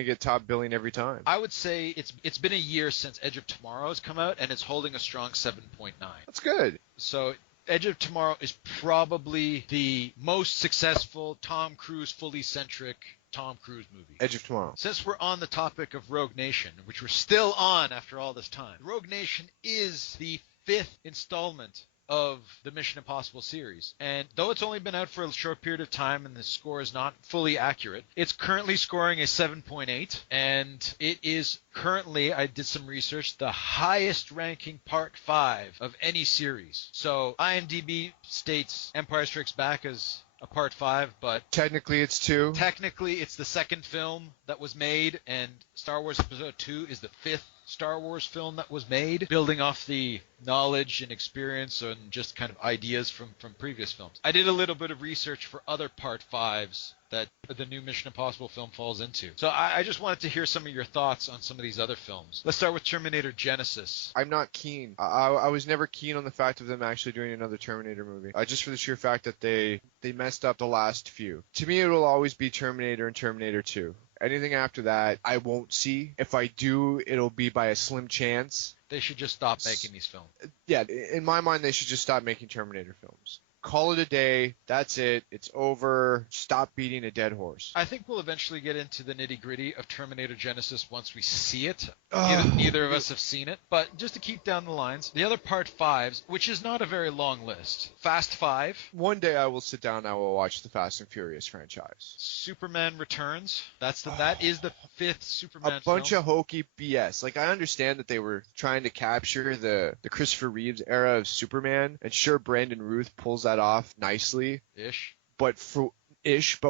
get top billing every time. I would say it's been a year since Edge of Tomorrow has come out, and it's holding a strong 7.9. That's good. So Edge of Tomorrow is probably the most successful Tom Cruise fully centric Tom Cruise movie. Edge of Tomorrow. Since we're on the topic of Rogue Nation, which we're still on after all this time, Rogue Nation is the 5th installment of the Mission Impossible series. And though it's only been out for a short period of time and the score is not fully accurate, it's currently scoring a 7.8, and it is currently, I did some research, the highest ranking Part 5 of any series. So IMDb states Empire Strikes Back as a Part 5, but Technically, it's 2. technically it's the second film that was made, and Star Wars Episode 2 is the 5th Star Wars film that was made, building off the knowledge and experience and just kind of ideas from previous films. I did a little bit of research for other Part 5s that the new Mission Impossible film falls into. So I just wanted to hear some of your thoughts on some of these other films. Let's start with Terminator Genesis. I'm not keen. I was never keen on the fact of them actually doing another Terminator movie. Just for the sheer fact that they messed up the last few. To me, it will always be Terminator and Terminator 2. Anything after that, I won't see. If I do, it'll be by a slim chance. They should just stop making these films. Yeah, in my mind, they should just stop making Terminator films. Call it a day. That's it. It's over. Stop beating a dead horse. I think we'll eventually get into the nitty-gritty of Terminator Genesis once we see it. Ugh. Neither of us have seen it. But just to keep down the lines, the other Part 5s, which is not a very long list. Fast 5. One day I will sit down and I will watch the Fast and Furious franchise. Superman Returns. That is the 5th Superman A bunch film. of hokey BS. Like, I understand that they were trying to capture the Christopher Reeves era of Superman, and sure, Brandon Routh pulls that off nicely. Ish. But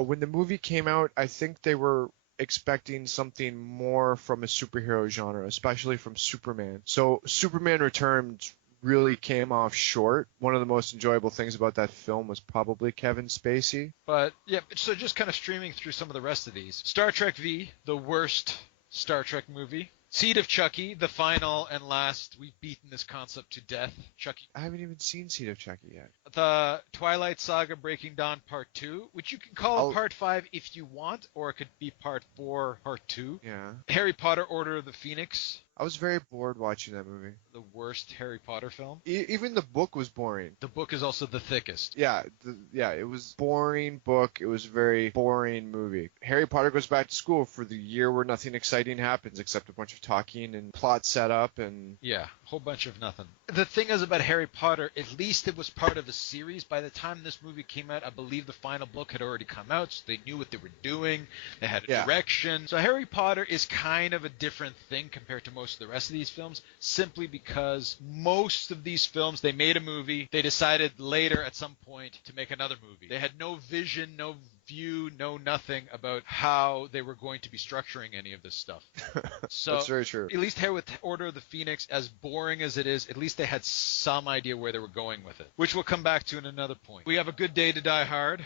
when the movie came out, I think they were expecting something more from a superhero genre, especially from Superman. So Superman Returns really came off short. One of the most enjoyable things about that film was probably Kevin Spacey. But yeah, so just kind of streaming through some of the rest of these. Star Trek V, the worst Star Trek movie. Seed of Chucky, the final and last. We've beaten this concept to death. Chucky. I haven't even seen Seed of Chucky yet. The Twilight Saga Breaking Dawn Part 2, which you can call Part 5 if you want, or it could be Part 4, Part 2. Yeah. Harry Potter Order of the Phoenix. I was very bored watching that movie. The worst Harry Potter film. Even the book was boring. The book is also the thickest. Yeah, it was boring book. It was a very boring movie. Harry Potter goes back to school for the year where nothing exciting happens except a bunch of talking and plot setup and... Yeah, a whole bunch of nothing. The thing is about Harry Potter, at least it was part of a series. By the time this movie came out, I believe the final book had already come out, so they knew what they were doing. They had a direction. So Harry Potter is kind of a different thing compared to most of the rest of these films, simply because most of these films, they made a movie, they decided later at some point to make another movie. They had no vision, no view, no nothing about how they were going to be structuring any of this stuff. So that's very true. At least here with Order of the Phoenix, as boring as it is, at least they had some idea where they were going with it, which we'll come back to in another point. We have A Good Day to Die Hard.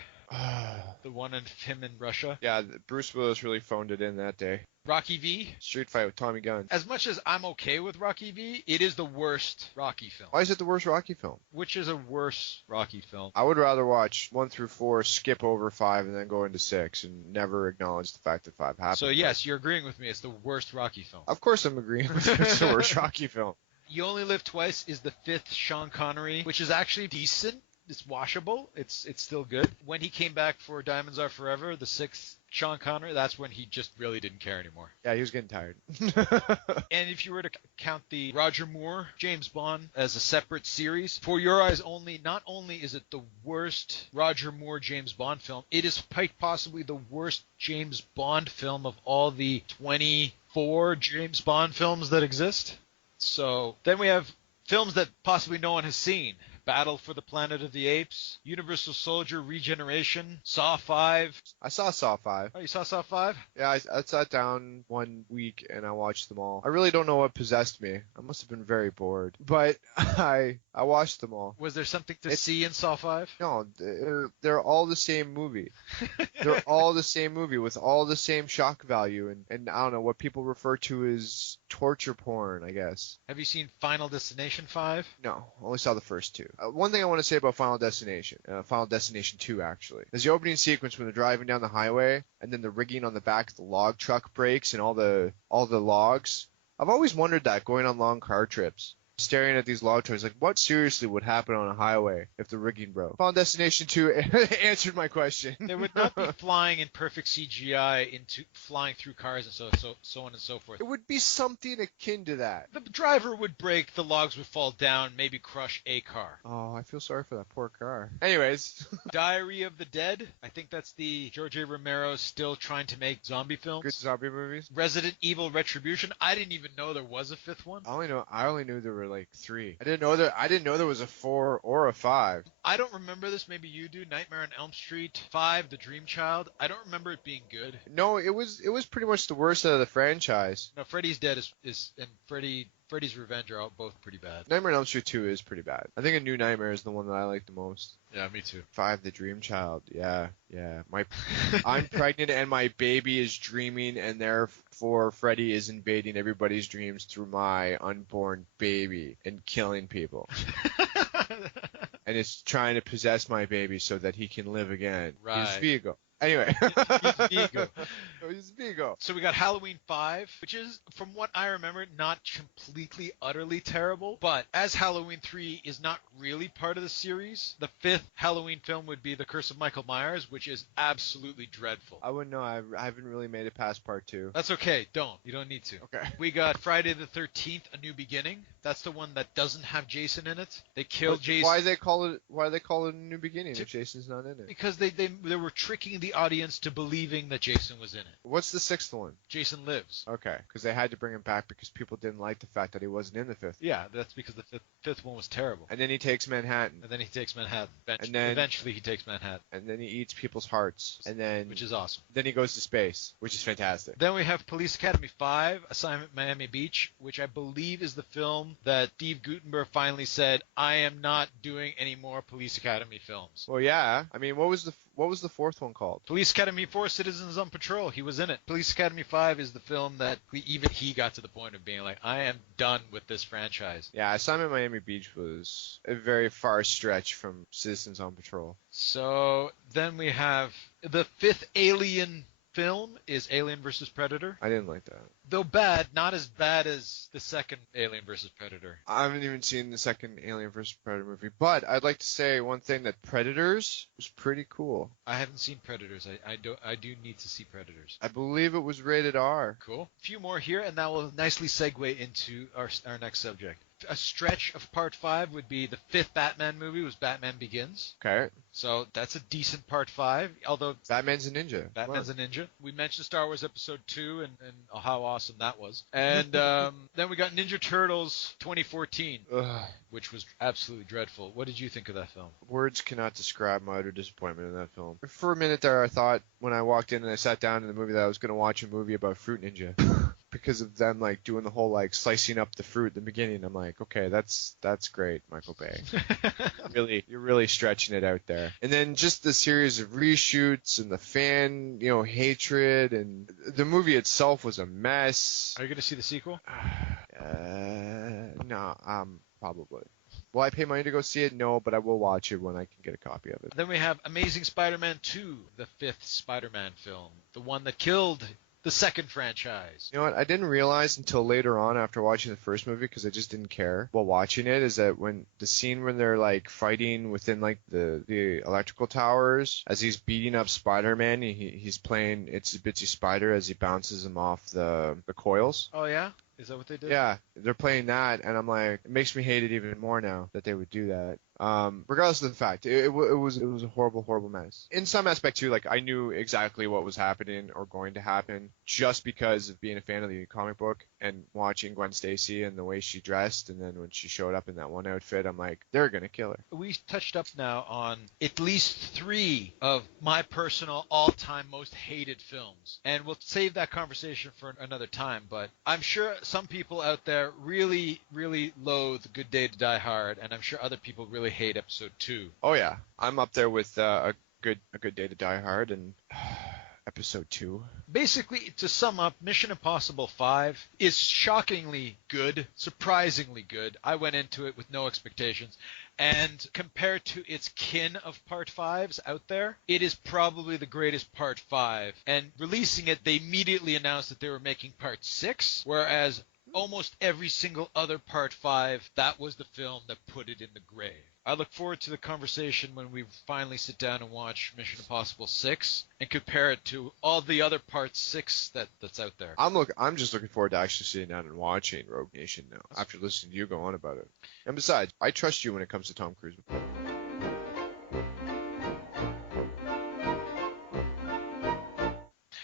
The one of him in Russia. Yeah, Bruce Willis really phoned it in that day. Rocky V. Street Fight with Tommy Gunn. As much as I'm okay with Rocky V, it is the worst Rocky film. Why is it the worst Rocky film? Which is a worse Rocky film? I would rather watch 1 through 4, skip over 5, and then go into 6, and never acknowledge the fact that 5 happened. So yes, you're agreeing with me. It's the worst Rocky film. Of course I'm agreeing with you. It's the worst Rocky film. You Only Live Twice is the 5th Sean Connery, which is actually decent. It's washable. It's still good. When he came back for Diamonds Are Forever, the 6th Sean Connery, that's when he just really didn't care anymore. Yeah, he was getting tired. And if you were to count the Roger Moore James Bond as a separate series, For Your Eyes Only, not only is it the worst Roger Moore James Bond film, it is quite possibly the worst James Bond film of all the 24 James Bond films that exist. So then we have films that possibly no one has seen. Battle for the Planet of the Apes, Universal Soldier Regeneration, Saw 5. I saw Saw 5. Oh, you saw Saw 5? Yeah, I sat down one week and I watched them all. I really don't know what possessed me. I must have been very bored. But I watched them all. Was there something to see in Saw 5? No, they're all the same movie. They're all the same movie with all the same shock value and I don't know, what people refer to as torture porn, I guess. Have you seen Final Destination 5? No, only saw the first 2. One thing I want to say about Final Destination 2 actually, is the opening sequence when they're driving down the highway and then the rigging on the back of the log truck breaks and all the logs. I've always wondered that going on long car trips. staring at these log trucks, like, what seriously would happen on a highway if the rigging broke? Final Destination 2 answered my question. They would not be flying in perfect CGI into flying through cars and so on and so forth. It would be something akin to that. The driver would brake, the logs would fall down, maybe crush a car. Oh, I feel sorry for that poor car. Anyways. Diary of the Dead. I think that's the George A. Romero still trying to make zombie films. Good zombie movies. Resident Evil Retribution. I didn't even know there was a fifth one. I only knew there were like 3. I didn't know there was a 4 or a 5. I don't remember this. Maybe you do. Nightmare on Elm Street 5, The Dream Child. I don't remember it being good. No, it was pretty much the worst out of the franchise. No, Freddy's Dead is and Freddy's Revenge are all both pretty bad. Nightmare on Elm Street 2 is pretty bad. I think A New Nightmare is the one that I like the most. Yeah, me too. 5, The Dream Child. Yeah. I'm pregnant and my baby is dreaming, and therefore Freddy is invading everybody's dreams through my unborn baby and killing people. And it's trying to possess my baby so that he can live again. Right. He's Vigo. Anyway. He's Vigo. He's Vigo. So we got Halloween 5, which is, from what I remember, not completely, utterly terrible. But as Halloween 3 is not really part of the series, the 5th Halloween film would be The Curse of Michael Myers, which is absolutely dreadful. I wouldn't know. I haven't really made it past part 2. That's okay. Don't. You don't need to. Okay. We got Friday the 13th, A New Beginning. That's the one that doesn't have Jason in it. They killed Jason. Why they call it A New Beginning if Jason's not in it? Because they were tricking the audience to believing that Jason was in it. What's the 6th one? Jason Lives. Okay, because they had to bring him back because people didn't like the fact that he wasn't in the 5th. Yeah, that's because the fifth one was terrible. And then he takes Manhattan. And then he takes Manhattan. Eventually he takes Manhattan. And then he eats people's hearts. And then, which is awesome. Then he goes to space, which is fantastic. Then we have Police Academy 5, Assignment Miami Beach, which I believe is the film that Steve Guttenberg finally said, I am not doing any more Police Academy films. Well, yeah. I mean, what was the 4th one called? Police Academy 4, Citizens on Patrol. He was in it. Police Academy 5 is the film that even he got to the point of being like, I am done with this franchise. Yeah, Assignment Miami Beach was a very far stretch from Citizens on Patrol. So then we have the 5th Alien film is Alien vs. Predator. I didn't like that. Though bad, not as bad as the second Alien vs. Predator. I haven't even seen the second Alien vs. Predator movie, but I'd like to say one thing, that Predators was pretty cool. I haven't seen Predators. I do need to see Predators. I believe it was rated R. Cool. A few more here, and that will nicely segue into our next subject. A stretch of part 5 would be the 5th Batman movie was Batman Begins. Okay. So that's a decent part 5, although Batman's a ninja. Batman's a ninja. We mentioned Star Wars Episode 2 and how awesome that was. And then we got Ninja Turtles 2014, which was absolutely dreadful. What did you think of that film? Words cannot describe my utter disappointment in that film. For a minute there, I thought when I walked in and I sat down in the movie that I was going to watch a movie about Fruit Ninja. Because of them like doing the whole like slicing up the fruit at the beginning. I'm like, okay, that's great, Michael Bay. You're really stretching it out there. And then just the series of reshoots and the fan, hatred, and the movie itself was a mess. Are you going to see the sequel? No, probably. Will I pay money to go see it? No, but I will watch it when I can get a copy of it. Then we have Amazing Spider-Man 2, the 5th Spider-Man film, the one that killed the second franchise. You know what? I didn't realize until later on after watching the first movie, because I just didn't care while watching it, is that when the scene when they're like fighting within like the electrical towers, as he's beating up Spider-Man, he's playing Itsy Bitsy Spider as he bounces him off the coils. Oh yeah? Is that what they did? Yeah, they're playing that, and I'm like, it makes me hate it even more now that they would do that. Regardless of the fact, it was a horrible, horrible mess. In some aspect too, like I knew exactly what was happening or going to happen just because of being a fan of the comic book and watching Gwen Stacy and the way she dressed, and then when she showed up in that one outfit, I'm like, they're gonna kill her. We touched up now on at least 3 of my personal all-time most hated films, and we'll save that conversation for another time. But I'm sure some people out there really, really loathe Good Day to Die Hard, and I'm sure other people really hate Episode 2. Oh yeah, I'm up there with a good Day to Die Hard and Episode 2. Basically, to sum up, Mission Impossible 5 is shockingly good, surprisingly good. I went into it with no expectations. And compared to its kin of Part 5s out there, it is probably the greatest Part 5. And releasing it, they immediately announced that they were making Part 6, whereas almost every single other Part 5, that was the film that put it in the grave. I look forward to the conversation when we finally sit down and watch Mission Impossible 6 and compare it to all the other Part 6 that's out there. I'm just looking forward to actually sitting down and watching Rogue Nation now, after listening to you go on about it. And besides, I trust you when it comes to Tom Cruise.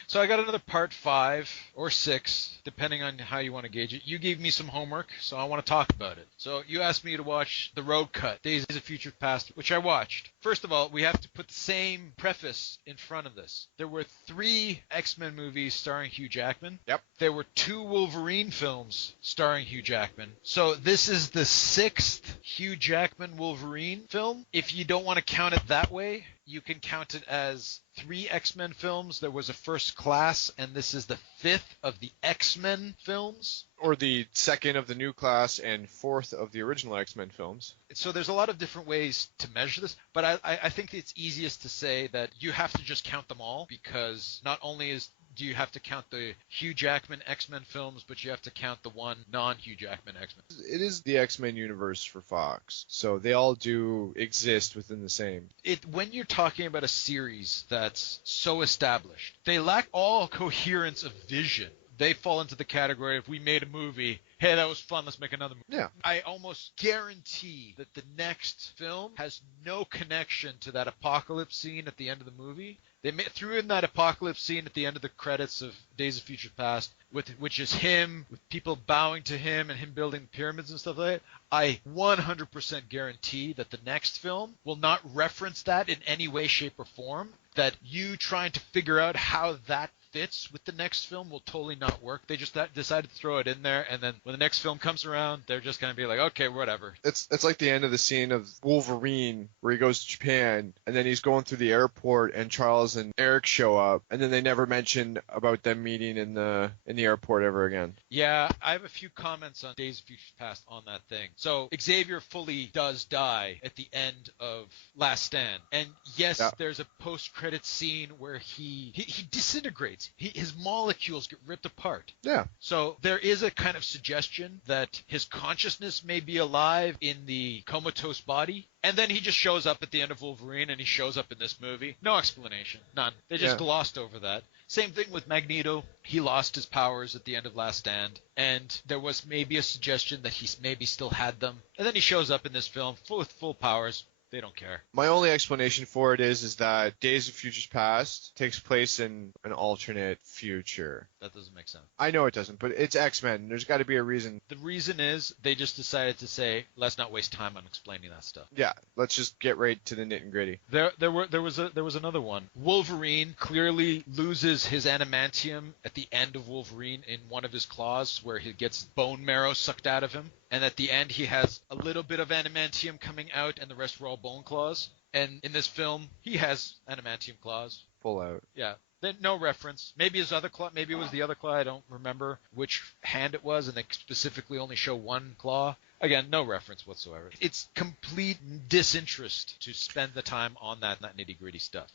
So I got another Part 5 or 6, depending on how you want to gauge it. You gave me some homework, so I want to talk about it. So you asked me to watch The Road Cut, Days of Future Past, which I watched. First of all, we have to put the same preface in front of this. There were 3 X-Men movies starring Hugh Jackman. Yep. There were 2 Wolverine films starring Hugh Jackman. So this is the 6th Hugh Jackman Wolverine film. If you don't want to count it that way, you can count it as 3 X-Men films. There was a First Class, and this is the 5th of the X-Men films. Or the 2nd of the new class and 4th of the original X-Men films. So there's a lot of different ways to measure this, but I think it's easiest to say that you have to just count them all, because not only do you have to count the Hugh Jackman X-Men films, but you have to count the one non-Hugh Jackman X-Men. It is the X-Men universe for Fox, so they all do exist within the same. When you're talking about a series that's so established, they lack all coherence of vision. They fall into the category of, we made a movie, hey, that was fun, let's make another movie. Yeah. I almost guarantee that the next film has no connection to that apocalypse scene at the end of the movie. They threw in that apocalypse scene at the end of the credits of Days of Future Past, which is him, with people bowing to him and him building pyramids and stuff like that. I 100% guarantee that the next film will not reference that in any way, shape, or form. That you trying to figure out how that fits with the next film will totally not work. They just decided to throw it in there, and then when the next film comes around, they're just going to be like, okay, whatever. It's like the end of the scene of Wolverine where he goes to Japan, and then he's going through the airport, and Charles and Eric show up, and then they never mention about them meeting in the airport ever again. Yeah, I have a few comments on Days of Future Past on that thing. So Xavier fully does die at the end of Last Stand, and yes, Yeah. There's a post-credit scene where he disintegrates. His molecules get ripped apart. Yeah. So there is a kind of suggestion that his consciousness may be alive in the comatose body. And then he just shows up at the end of Wolverine, and he shows up in this movie. No explanation. None. They just glossed over that. Same thing with Magneto. He lost his powers at the end of Last Stand. And there was maybe a suggestion that he maybe still had them. And then he shows up in this film with full powers. They don't care. My only explanation for it is that Days of Futures Past takes place in an alternate future. That doesn't make sense. I know it doesn't, but it's X-Men. There's got to be a reason. The reason is they just decided to say, let's not waste time on explaining that stuff. Yeah, let's just get right to the nit and gritty. There was another one. Wolverine clearly loses his adamantium at the end of Wolverine in one of his claws, where he gets bone marrow sucked out of him. And at the end, he has a little bit of adamantium coming out, and the rest were all bone claws. And in this film, he has adamantium claws. Full out. Yeah. Then no reference. Maybe his other claw. Maybe it was the other claw. I don't remember which hand it was, and they specifically only show one claw. Again, no reference whatsoever. It's complete disinterest to spend the time on that nitty-gritty stuff.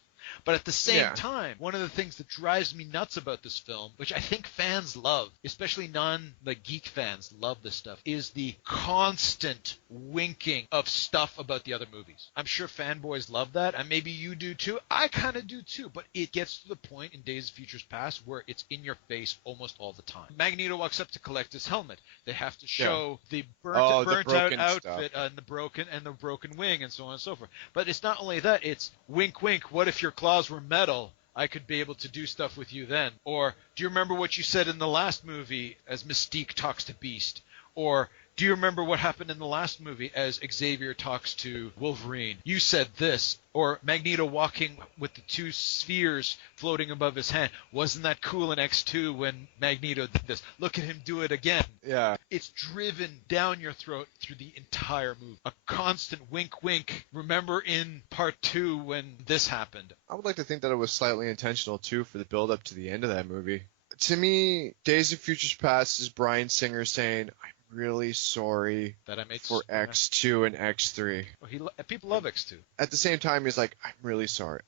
But at the same time, one of the things that drives me nuts about this film, which I think fans love, especially geek fans love this stuff, is the constant winking of stuff about the other movies. I'm sure fanboys love that, and maybe you do too. I kind of do too, but it gets to the point in Days of Futures Past where it's in your face almost all the time. Magneto walks up to collect his helmet. They have to show the burnt out outfit and the broken wing and so on and so forth. But it's not only that, it's wink wink, what if your claws were metal? I could be able to do stuff with you then. Or, do you remember what you said in the last movie as Mystique talks to Beast? Or, do you remember what happened in the last movie as Xavier talks to Wolverine? You said this. Or Magneto walking with the 2 spheres floating above his hand. Wasn't that cool in X2 when Magneto did this? Look at him do it again. Yeah. It's driven down your throat through the entire movie. A constant wink wink. Remember in part 2 when this happened? I would like to think that it was slightly intentional too for the build up to the end of that movie. To me, Days of Futures Past is Bryan Singer saying, I'm really sorry that I made for X2 and X3. Well, people love X2. At the same time, he's like, I'm really sorry.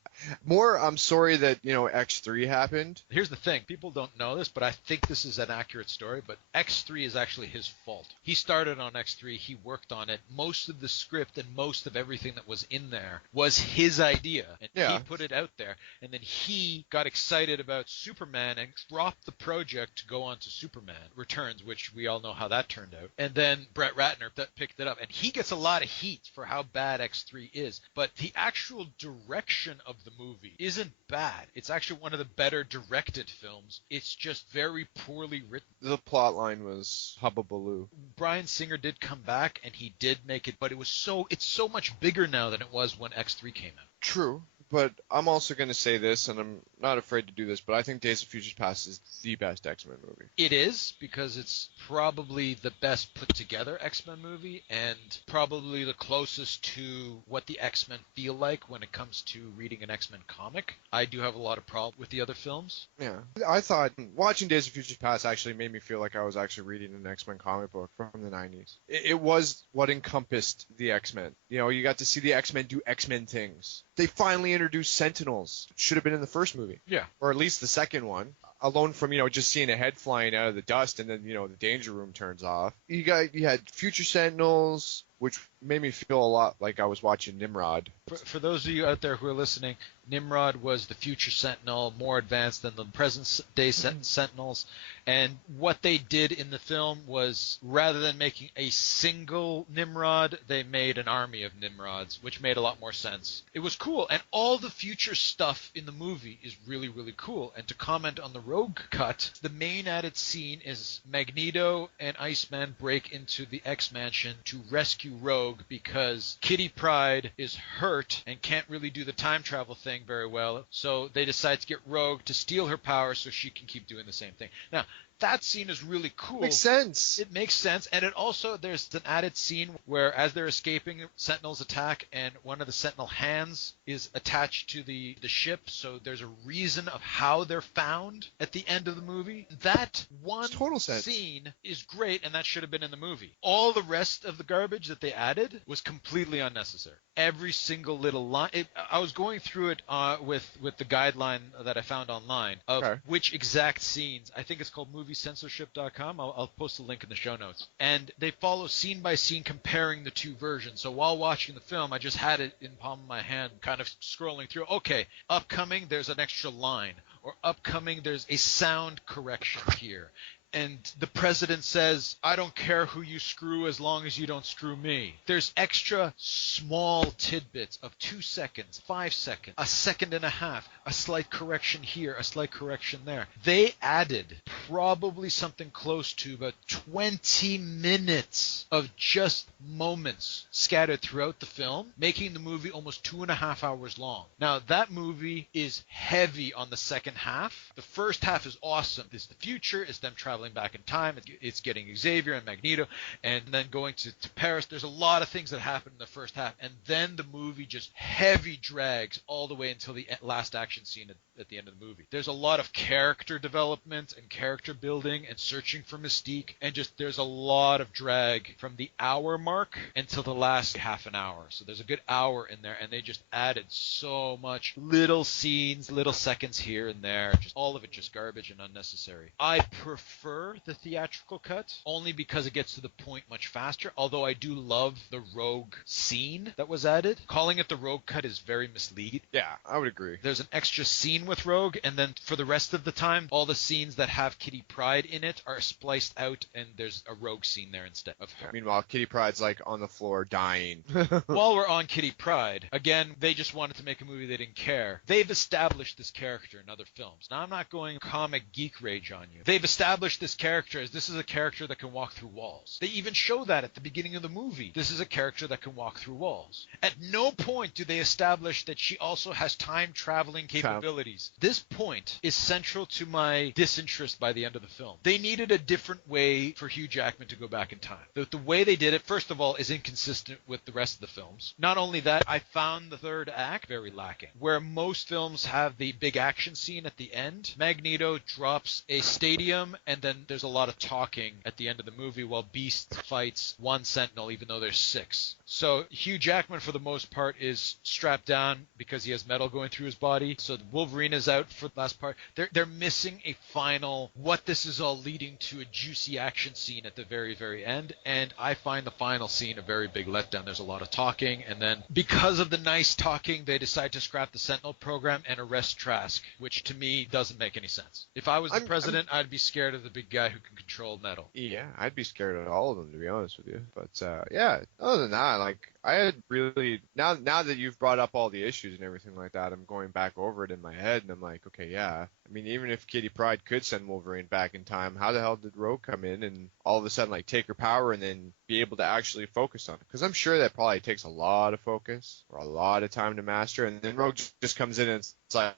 More, I'm sorry that, X3 happened. Here's the thing. People don't know this, but I think this is an accurate story, but X3 is actually his fault. He started on X3. He worked on it. Most of the script and most of everything that was in there was his idea. And Yeah. he put it out there. And then he got excited about Superman and dropped the project to go on to Superman Returns, which we all know how that turned out. And then Brett Ratner picked it up. And he gets a lot of heat for how bad X3 is. But the actual direction of the movie isn't bad. It's actually one of the better directed films. It's just very poorly written. The plot line was hubbubaloo. Bryan Singer did come back and he did make it, but it's so much bigger now than it was when X3 came out. True, but I'm also going to say this, and I'm not afraid to do this, but I think Days of Future Past is the best X-Men movie. It is, because it's probably the best put together X-Men movie and probably the closest to what the X-Men feel like when it comes to reading an X-Men comic. I do have a lot of problems with the other films. Yeah. I thought watching Days of Future Past actually made me feel like I was actually reading an X-Men comic book from the 90s. It was what encompassed the X-Men. You got to see the X-Men do X-Men things. They finally introduced Sentinels. Should have been in the first movie. Yeah. Or at least the second one. Alone from, just seeing a head flying out of the dust and then, the danger room turns off. You had Future Sentinels, which made me feel a lot like I was watching Nimrod. For those of you out there who are listening, Nimrod was the future Sentinel, more advanced than the present day Sentinels. And what they did in the film was, rather than making a single Nimrod, they made an army of Nimrods, which made a lot more sense. It was cool, and all the future stuff in the movie is really, really cool. And to comment on the Rogue cut, the main added scene is Magneto and Iceman break into the X-Mansion to rescue Rogue because Kitty Pryde is hurt and can't really do the time travel thing very well, so they decide to get Rogue to steal her power so she can keep doing the same thing. Now, that scene is really cool. Makes sense. It makes sense, and it also, there's an added scene where as they're escaping, Sentinels attack, and one of the Sentinel hands is attached to the ship, so there's a reason of how they're found at the end of the movie. That one total sense. scene is great, and that should have been in the movie. All the rest of the garbage that they added was completely unnecessary. Every single little line. I was going through it with the guideline that I found online of which exact scenes. I think it's called moviecensorship.com. I'll post a link in the show notes. And they follow scene by scene comparing the two versions. So while watching the film, I just had it in palm of my hand, kind of scrolling through. Okay, upcoming, there's an extra line. Or upcoming, there's a sound correction here. And the president says, I don't care who you screw as long as you don't screw me. There's extra small tidbits of 2 seconds, 5 seconds, a second and a half, a slight correction here, a slight correction there. They added probably something close to about 20 minutes of just moments scattered throughout the film, making the movie almost 2.5 hours long. Now, that movie is heavy on the second half. The first half is awesome. It's the future. It's them traveling back in time. It's getting Xavier and Magneto and then going to Paris. There's a lot of things that happen in the first half, and then the movie just heavy drags all the way until the last action scene at the end of the movie. There's a lot of character development and character building and searching for Mystique, and just there's a lot of drag from the hour mark until the last half an hour. So there's a good hour in there, and they just added so much little scenes, little seconds here and there, just all of it just garbage and unnecessary. I prefer the theatrical cut only because it gets to the point much faster, although I do love the Rogue scene that was added. Calling it the Rogue cut is very misleading. Yeah, I would agree. There's an extra scene with Rogue, and then for the rest of the time, all the scenes that have Kitty Pryde in it are spliced out, and there's a Rogue scene there instead of her. Meanwhile, Kitty Pryde's like on the floor dying. While we're on Kitty Pryde, again, they just wanted to make a movie they didn't care. They've established this character in other films. Now, I'm not going comic geek rage on you. They've established this character as this is a character that can walk through walls. They even show that at the beginning of the movie. This is a character that can walk through walls. At no point do they establish that she also has time traveling capabilities. movies, this point is central to my disinterest by the end of the film. They needed a different way for Hugh Jackman to go back in time. The way they did it, first of all, is inconsistent with the rest of the films. Not only that, I found the third act very lacking. Where most films have the big action scene at the end, Magneto drops a stadium and then there's a lot of talking at the end of the movie while Beast fights one Sentinel even though there's 6. So Hugh Jackman for the most part is strapped down because he has metal going through his body. So Wolverine is out for the last part. They're missing a final, what this is all leading to, a juicy action scene at the very, very end. And I find the final scene a very big letdown. There's a lot of talking, and then because of the nice talking, they decide to scrap the Sentinel program and arrest Trask, which to me doesn't make any sense. If I was the president, I'd be scared of the big guy who can control metal. Yeah, I'd be scared of all of them, to be honest with you. But yeah, other than that, like, I had really, now that you've brought up all the issues and everything like that, I'm going back over it in my head, and I'm like, okay, yeah. I mean, even if Kitty Pryde could send Wolverine back in time, how the hell did Rogue come in and all of a sudden, like, take her power and then be able to actually focus on it? Because I'm sure that probably takes a lot of focus or a lot of time to master, and then Rogue just comes in and it's like,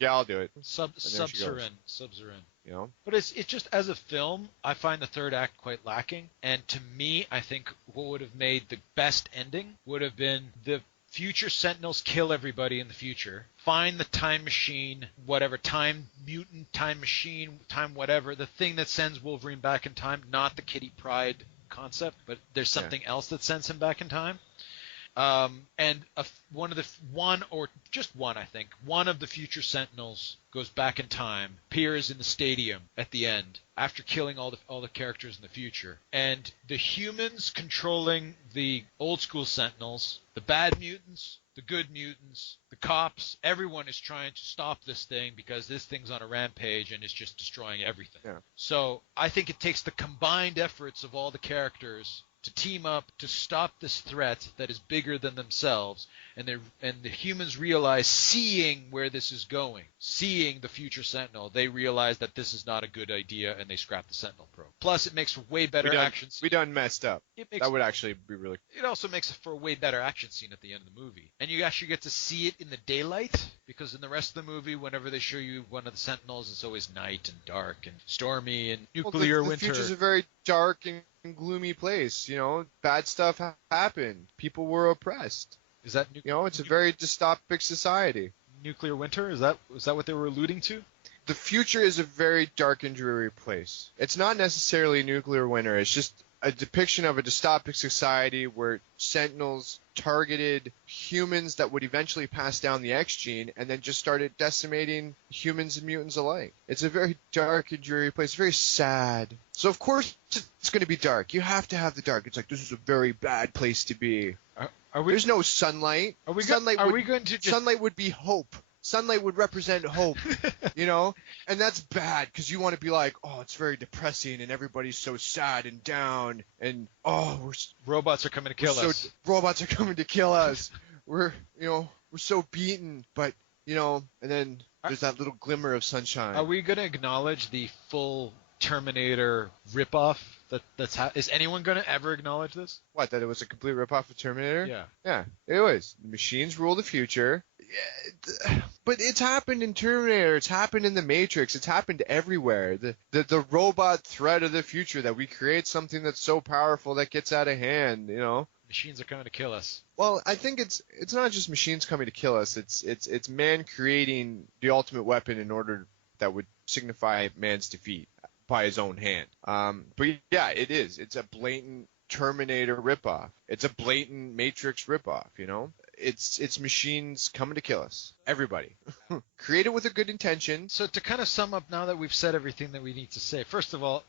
yeah, I'll do it. Subs are in. You know? But it's just, as a film, I find the third act quite lacking. And to me, I think what would have made the best ending would have been the future Sentinels kill everybody in the future, find the time machine, whatever, time mutant, time machine, time whatever, the thing that sends Wolverine back in time, not the Kitty Pryde concept, but there's something else that sends him back in time. And one of the future Sentinels goes back in time, appears in the stadium at the end after killing all the characters in the future, and the humans controlling the old school Sentinels, the bad mutants, the good mutants, the cops, everyone is trying to stop this thing because this thing's on a rampage and it's just destroying everything. Yeah. So I think it takes the combined efforts of all the characters to team up to stop this threat that is bigger than themselves, and the humans realize, seeing where this is going, seeing the future Sentinel, they realize that this is not a good idea, and they scrap the Sentinel probe. Plus, it makes for way better action scene. We done messed up. That would actually be really. It also makes for a way better action scene at the end of the movie, and you actually get to see it in the daylight, because in the rest of the movie, whenever they show you one of the Sentinels, it's always night and dark and stormy and nuclear winter. The future's a very dark and gloomy place. You know, bad stuff happened. People were oppressed. Is that it's a very dystopic society. Nuclear winter? Is that what they were alluding to? The future is a very dark and dreary place. It's not necessarily nuclear winter. It's just a depiction of a dystopic society where Sentinels targeted humans that would eventually pass down the X gene and then just started decimating humans and mutants alike. It's a very dark and dreary place, very sad. So of course it's going to be dark. You have to have the dark. It's like, this is a very bad place to be. There's no sunlight. Sunlight would be hope. Sunlight would represent hope, and that's bad because you want to be like, oh, it's very depressing and everybody's so sad and down and robots are coming to kill us. Robots are coming to kill us. We're so beaten, but and then there's that little glimmer of sunshine. Are we going to acknowledge the full Terminator ripoff? Is anyone going to ever acknowledge this? What, that it was a complete ripoff of Terminator? Yeah. Yeah, it was. The machines rule the future. Yeah, but it's happened in Terminator. It's happened in the Matrix. It's happened everywhere. The robot threat of the future, that we create something that's so powerful that gets out of hand, Machines are coming to kill us. Well, I think it's not just machines coming to kill us. It's man creating the ultimate weapon in order that would signify man's defeat by his own hand. But yeah, it is. It's a blatant Terminator ripoff. It's a blatant Matrix ripoff, It's machines coming to kill us. Everybody. Create it with a good intention. So to kind of sum up, now that we've said everything that we need to say, first of all,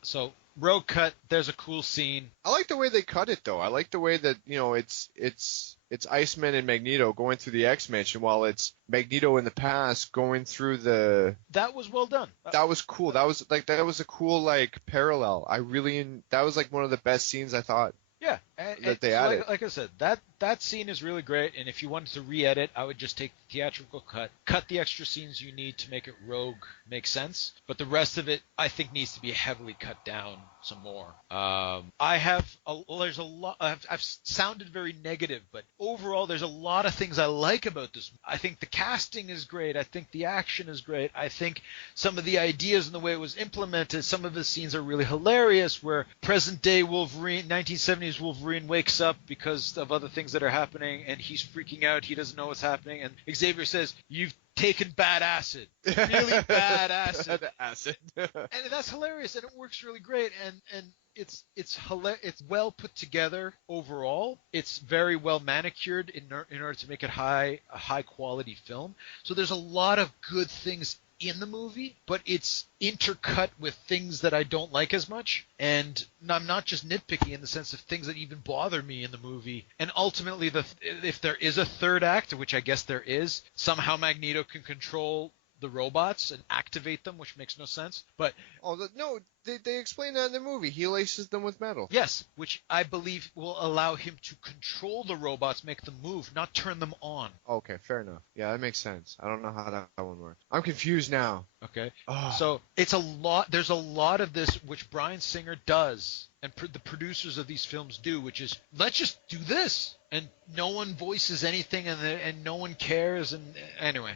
Rogue cut, there's a cool scene. I like the way they cut it, though. I like the way that, it's Iceman and Magneto going through the X-Mansion while it's Magneto in the past going through the... That was well done. That was cool. That was a cool, parallel. That was, one of the best scenes, I thought. Yeah, that they so added. like I said, that scene is really great. And if you wanted to re-edit, I would just take the theatrical cut the extra scenes you need to make it Rogue make sense. But the rest of it, I think, needs to be heavily cut down some more. There's a lot. I've sounded very negative, but overall, there's a lot of things I like about this. I think the casting is great. I think the action is great. I think some of the ideas and the way it was implemented, some of the scenes are really hilarious. Where present day Wolverine, 1970s Wolverine wakes up because of other things that are happening, and he's freaking out. He doesn't know what's happening, and Xavier says, "You've taken bad acid, really bad acid." And that's hilarious, and it works really great, and it's well put together overall. It's very well manicured in order to make it a high quality film. So there's a lot of good things in the movie, but it's intercut with things that I don't like as much. And I'm not just nitpicky in the sense of things that even bother me in the movie. And ultimately, if there is a third act, which I guess there is, somehow Magneto can control the robots and activate them, which makes no sense. But no, they explain that in the movie. He laces them with metal. yes, which I believe will allow him to control the robots, make them move, not turn them on. Okay, fair enough. Yeah, that makes sense. I don't know how that one works. I'm confused now. Okay. Oh. So it's a lot. There's a lot of this which Bryan Singer does, and the producers of these films do, which is let's just do this, and no one voices anything, and no one cares. And anyway,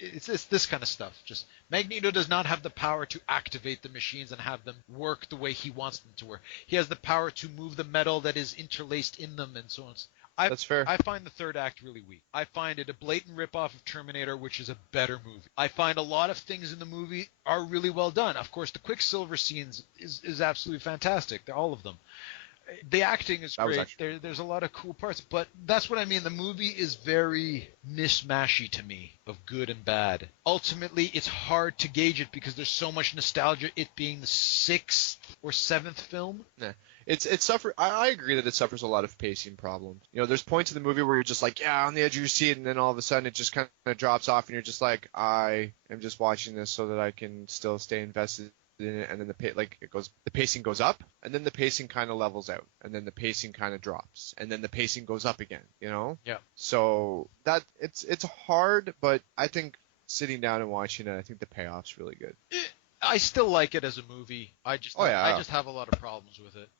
it's this kind of stuff. Just Magneto does not have the power to activate the machines and have them work the way he wants them to work. He has the power to move the metal that is interlaced in them, and so on. That's fair. I find the third act really weak. I find it a blatant ripoff of Terminator, which is a better movie. I find a lot of things in the movie are really well done. Of course, the Quicksilver scenes is absolutely fantastic. They're all of them. The acting is great. There's a lot of cool parts, but that's what I mean. The movie is very mishmashy to me of good and bad. Ultimately, it's hard to gauge it because there's so much nostalgia, it being the 6th or 7th film. Yeah. I agree that it suffers a lot of pacing problems. You know, there's points in the movie where you're just like, yeah, on the edge of your seat, and then all of a sudden it just kind of drops off, and you're just like, I am just watching this so that I can still stay invested in it. And then the pacing goes up, and then the pacing kind of levels out, and then the pacing kind of drops, and then the pacing goes up again. You know? Yeah. So that it's hard, but I think sitting down and watching it, I think the payoff's really good. I still like it as a movie. I just have a lot of problems with it.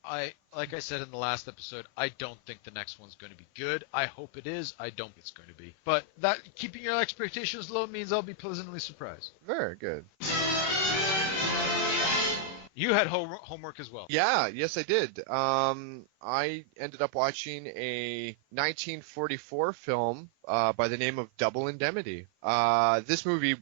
Like I said in the last episode, I don't think the next one's going to be good. I hope it is. I don't think it's going to be. But that keeping your expectations low means I'll be pleasantly surprised. Very good. You had homework as well. Yeah, yes I did. I ended up watching a 1944 film by the name of Double Indemnity. This movie,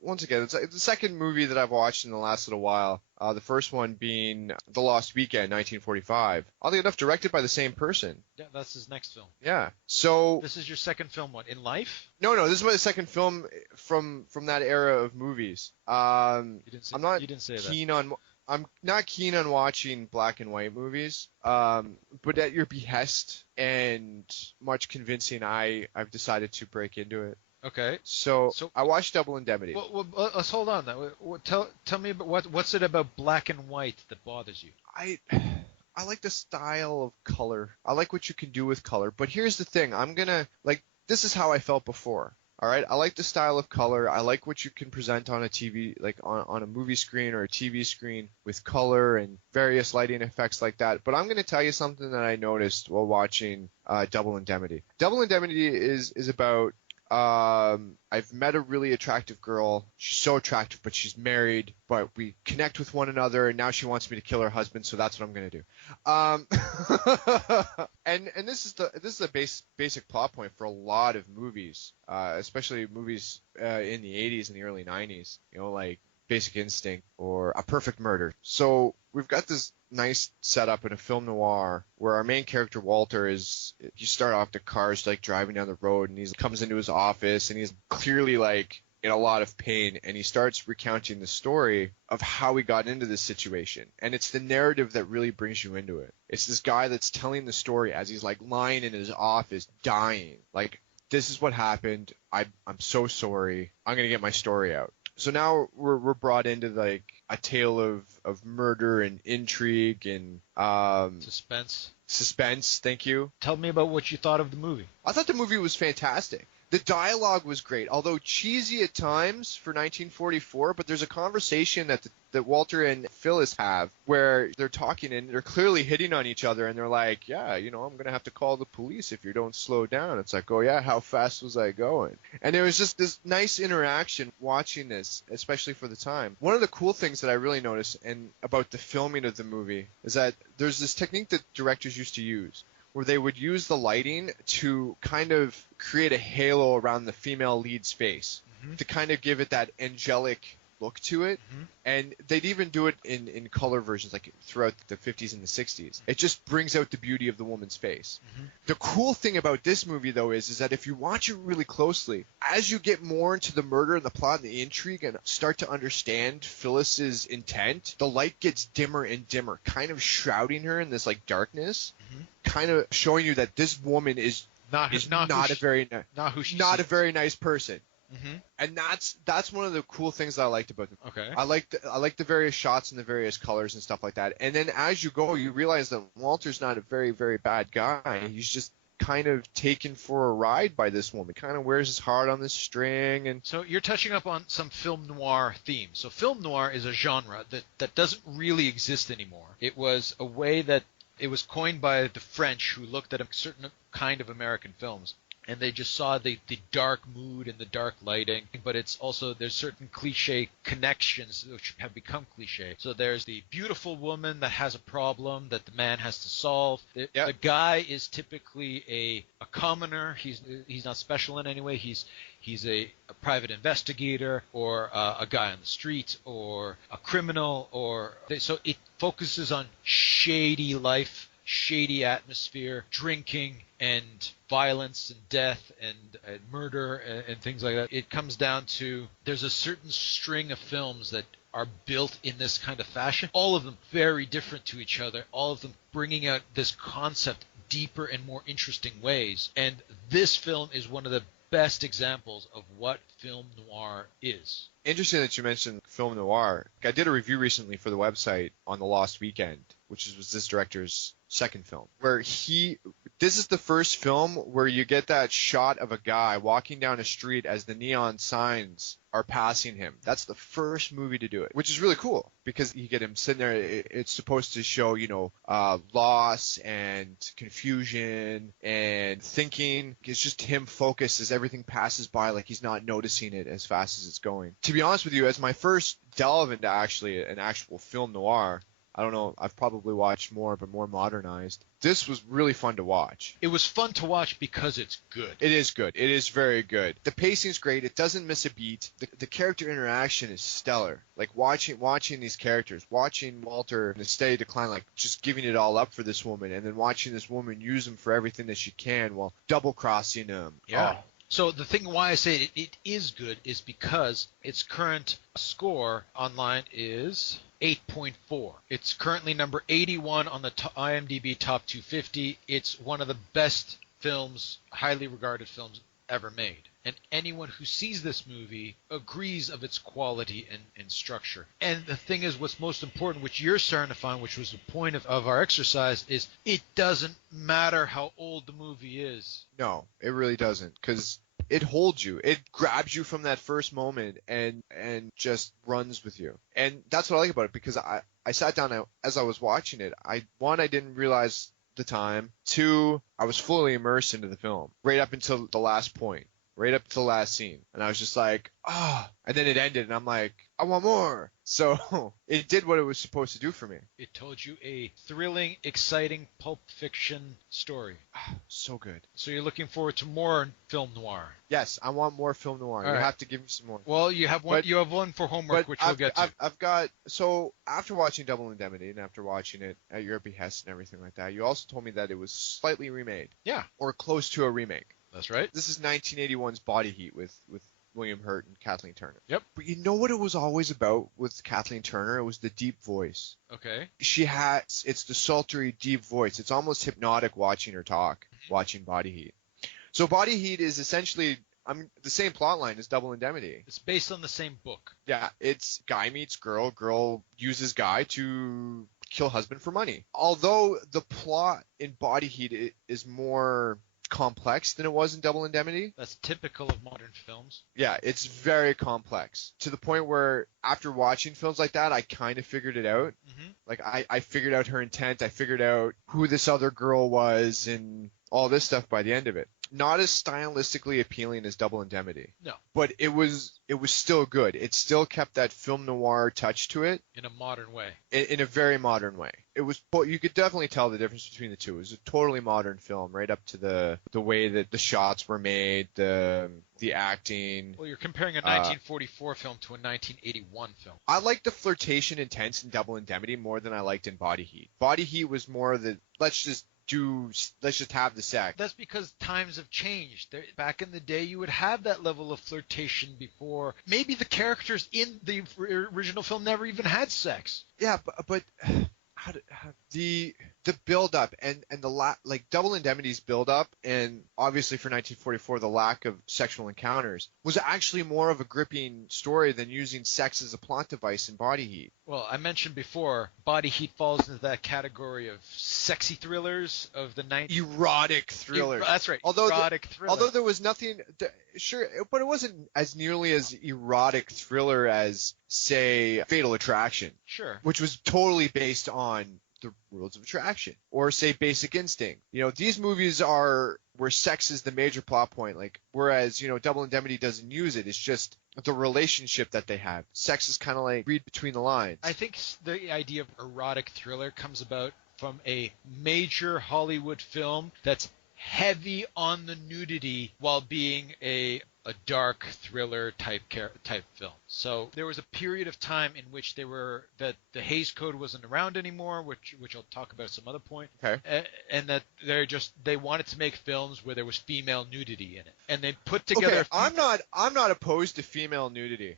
once again, it's the second movie that I've watched in the last little while. The first one being The Lost Weekend, 1945. Oddly enough, directed by the same person. Yeah, that's his next film. Yeah. So this is your second film, what, in life? No, this is my second film from that era of movies. I'm not keen on watching black and white movies. But at your behest and much convincing, I've decided to break into it. Okay. So I watched Double Indemnity. Well, let's hold on. Tell me about what's it about black and white that bothers you? I like the style of color. I like what you can do with color. But here's the thing. This is how I felt before. All right. I like the style of color. I like what you can present on a TV, like on a movie screen or a TV screen with color and various lighting effects like that. But I'm going to tell you something that I noticed while watching Double Indemnity. Double Indemnity is about I've met a really attractive girl. She's so attractive, but she's married. But we connect with one another, and now she wants me to kill her husband. So that's what I'm gonna do. And this is a basic plot point for a lot of movies, especially movies in the 80s and the early 90s. You know, like Basic Instinct or A Perfect Murder. So we've got this nice setup in a film noir where our main character Walter you start off the car's like driving down the road, and he comes into his office and he's clearly like in a lot of pain, and he starts recounting the story of how he got into this situation. And it's the narrative that really brings you into it. It's this guy that's telling the story as he's like lying in his office dying, like, this is what happened. I'm so sorry. I'm going to get my story out. So now we're brought into like a tale of murder and intrigue and suspense. Thank you. Tell me about what you thought of the movie. I thought the movie was fantastic. The dialogue was great, although cheesy at times for 1944, but there's a conversation that Walter and Phyllis have where they're talking and they're clearly hitting on each other, and they're like, yeah, I'm going to have to call the police if you don't slow down. It's like, oh yeah, how fast was I going? And it was just this nice interaction watching this, especially for the time. One of the cool things that I really noticed and about the filming of the movie is that there's this technique that directors used to use, where they would use the lighting to kind of create a halo around the female lead's face to kind of give it that angelic look to it. And they'd even do it in color versions like throughout the 50s and the 60s. It just brings out the beauty of the woman's face. The cool thing about this movie, though, is that if you watch it really closely, as you get more into the murder and the plot and the intrigue and start to understand Phyllis's intent, the light gets dimmer and dimmer, kind of shrouding her in this like darkness, kind of showing you that this woman is not a very nice person. And that's one of the cool things that I liked about it. Okay. I like the various shots and the various colors and stuff like that. And then as you go, you realize that Walter's not a very, very bad guy. He's just kind of taken for a ride by this woman. Kind of wears his heart on the string. And so you're touching up on some film noir themes. So film noir is a genre that doesn't really exist anymore. It was a way that it was coined by the French, who looked at a certain kind of American films, and they just saw the dark mood and the dark lighting, but it's also, there's certain cliche connections which have become cliche. So there's the beautiful woman that has a problem that the man has to solve. The guy is typically a commoner. He's not special in any way. He's a private investigator, or a guy on the street, or a criminal, so it focuses on shady life, shady atmosphere, drinking and violence and death and murder and things like that. It comes down to, there's a certain string of films that are built in this kind of fashion, all of them very different to each other, all of them bringing out this concept deeper and more interesting ways. And this film is one of the best examples of what film noir is. Interesting that you mentioned film noir. I did a review recently for the website on The Lost Weekend, which was this director's second film, where this is the first film where you get that shot of a guy walking down a street as the neon signs are passing him. That's the first movie to do it, which is really cool because you get him sitting there. It's supposed to show, loss and confusion and thinking. It's just him focused as everything passes by, like he's not noticing it as fast as it's going. To be honest with you, as my first delve into actually an actual film noir, I don't know, I've probably watched more, but more modernized. This was really fun to watch. It was fun to watch because it's good. It is good. It is very good. The pacing's great. It doesn't miss a beat. The character interaction is stellar. Like watching these characters, watching Walter in a steady decline, like just giving it all up for this woman, and then watching this woman use him for everything that she can while double-crossing him. Yeah. Oh. So the thing why I say it is good is because its current score online is 8.4. It's currently number 81 on the IMDb Top 250. It's one of the best films, highly regarded films ever made. And anyone who sees this movie agrees of its quality and structure. And the thing is, what's most important, which you're starting to find, which was the point of our exercise, is it doesn't matter how old the movie is. No, it really doesn't, because it holds you. It grabs you from that first moment and just runs with you. And that's what I like about it, because I sat down as I was watching it. I didn't realize the time. 2, I was fully immersed into the film right up until the last point. Right up to the last scene. And I was just like, and then it ended, and I'm like, I want more. So it did what it was supposed to do for me. It told you a thrilling, exciting pulp fiction story. So good. So you're looking forward to more film noir? Yes, I want more film noir. You have to give me some more. Well, you have one. You have one for homework, which we'll get to. I've got, so after watching Double Indemnity and after watching it at your behest and everything like that, you also told me that it was slightly remade. Yeah. Or close to a remake. That's right. This is 1981's Body Heat with William Hurt and Kathleen Turner. Yep. But you know what it was always about with Kathleen Turner? It was the deep voice. Okay. It's the sultry, deep voice. It's almost hypnotic watching her talk, watching Body Heat. So Body Heat is essentially the same plot line as Double Indemnity. It's based on the same book. Yeah, it's guy meets girl, girl uses guy to kill husband for money. Although the plot in Body Heat is more complex than it was in Double Indemnity. That's typical of modern films. Yeah, it's very complex to the point where after watching films like that, I kind of figured it out. Mm-hmm. Like I figured out her intent. I figured out who this other girl was and all this stuff by the end of it. Not as stylistically appealing as Double Indemnity. No. But it was still good. It still kept that film noir touch to it. In a modern way. In a very modern way. You could definitely tell the difference between the two. It was a totally modern film, right up to the way that the shots were made, the acting. Well, you're comparing a 1944 film to a 1981 film. I liked the flirtation intense in Double Indemnity more than I liked in Body Heat. Body Heat was more let's just have the sex. That's because times have changed. Back in the day, you would have that level of flirtation before. Maybe the characters in the original film never even had sex. Yeah, but the build up and like Double Indemnity's build up, and obviously for 1944 the lack of sexual encounters was actually more of a gripping story than using sex as a plot device in Body Heat. Well, I mentioned before, Body Heat falls into that category of sexy thrillers of the 90s. Erotic thrillers. That's right. Although there was nothing, sure, but it wasn't as nearly as erotic thriller as, say, Fatal Attraction. Sure. Which was totally based on the rules of attraction, or say Basic Instinct. These movies are where sex is the major plot point, like, whereas, Double Indemnity doesn't use it. It's just the relationship that they have. Sex is kind of like read between the lines. I think the idea of erotic thriller comes about from a major Hollywood film that's heavy on the nudity while being a dark thriller type film. So there was a period of time in which that the Hays Code wasn't around anymore, which I'll talk about at some other point. Okay. And that they wanted to make films where there was female nudity in it, and they put together. Okay, I'm not opposed to female nudity.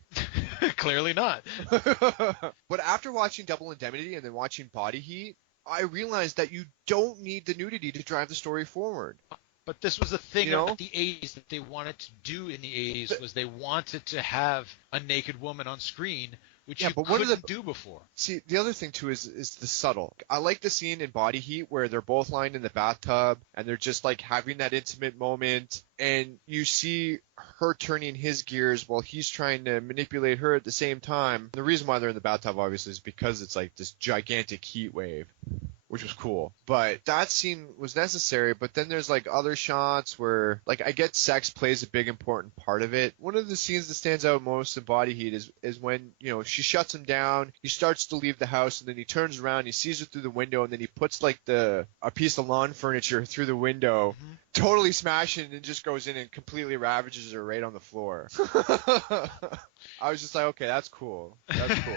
Clearly not. But after watching Double Indemnity and then watching Body Heat, I realized that you don't need the nudity to drive the story forward. But this was the thing of the 80s that they wanted to do in the 80s, was they wanted to have a naked woman on screen, which you couldn't do before. See, the other thing too is the subtle. I like the scene in Body Heat where they're both lying in the bathtub and they're just like having that intimate moment, and you see her turning his gears while he's trying to manipulate her at the same time. The reason why they're in the bathtub obviously is because it's like this gigantic heat wave, which was cool. But that scene was necessary, but then there's like other shots where, like, I get sex plays a big important part of it. One of the scenes that stands out most in Body Heat is when, she shuts him down, he starts to leave the house, and then he turns around, he sees her through the window, and then he puts like a piece of lawn furniture through the window, totally smashing it, and just goes in and completely ravages her right on the floor. I was just like, okay, that's cool. That's cool.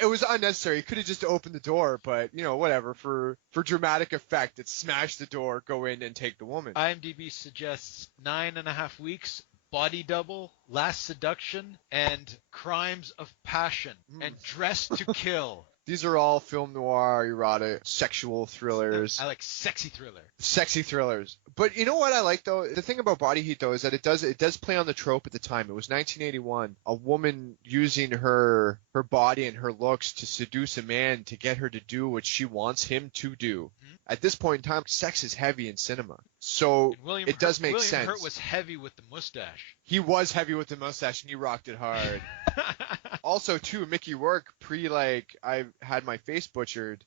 It was unnecessary. He could have just opened the door, but, whatever. For dramatic effect, it smashed the door, go in, and take the woman. IMDb suggests 9.5 weeks, Body Double, Last Seduction, and Crimes of Passion, and Dress to Kill. These are all film noir, erotic, sexual thrillers. I like sexy thriller. Sexy thrillers. But you know what I like, though? The thing about Body Heat, though, is that it does play on the trope at the time. It was 1981. A woman using her body and her looks to seduce a man to get her to do what she wants him to do. At this point in time, sex is heavy in cinema. So it does make sense. William Hurt was heavy with the mustache. He was heavy with the mustache, and he rocked it hard. Also, too, Mickey Rourke, I had my face butchered.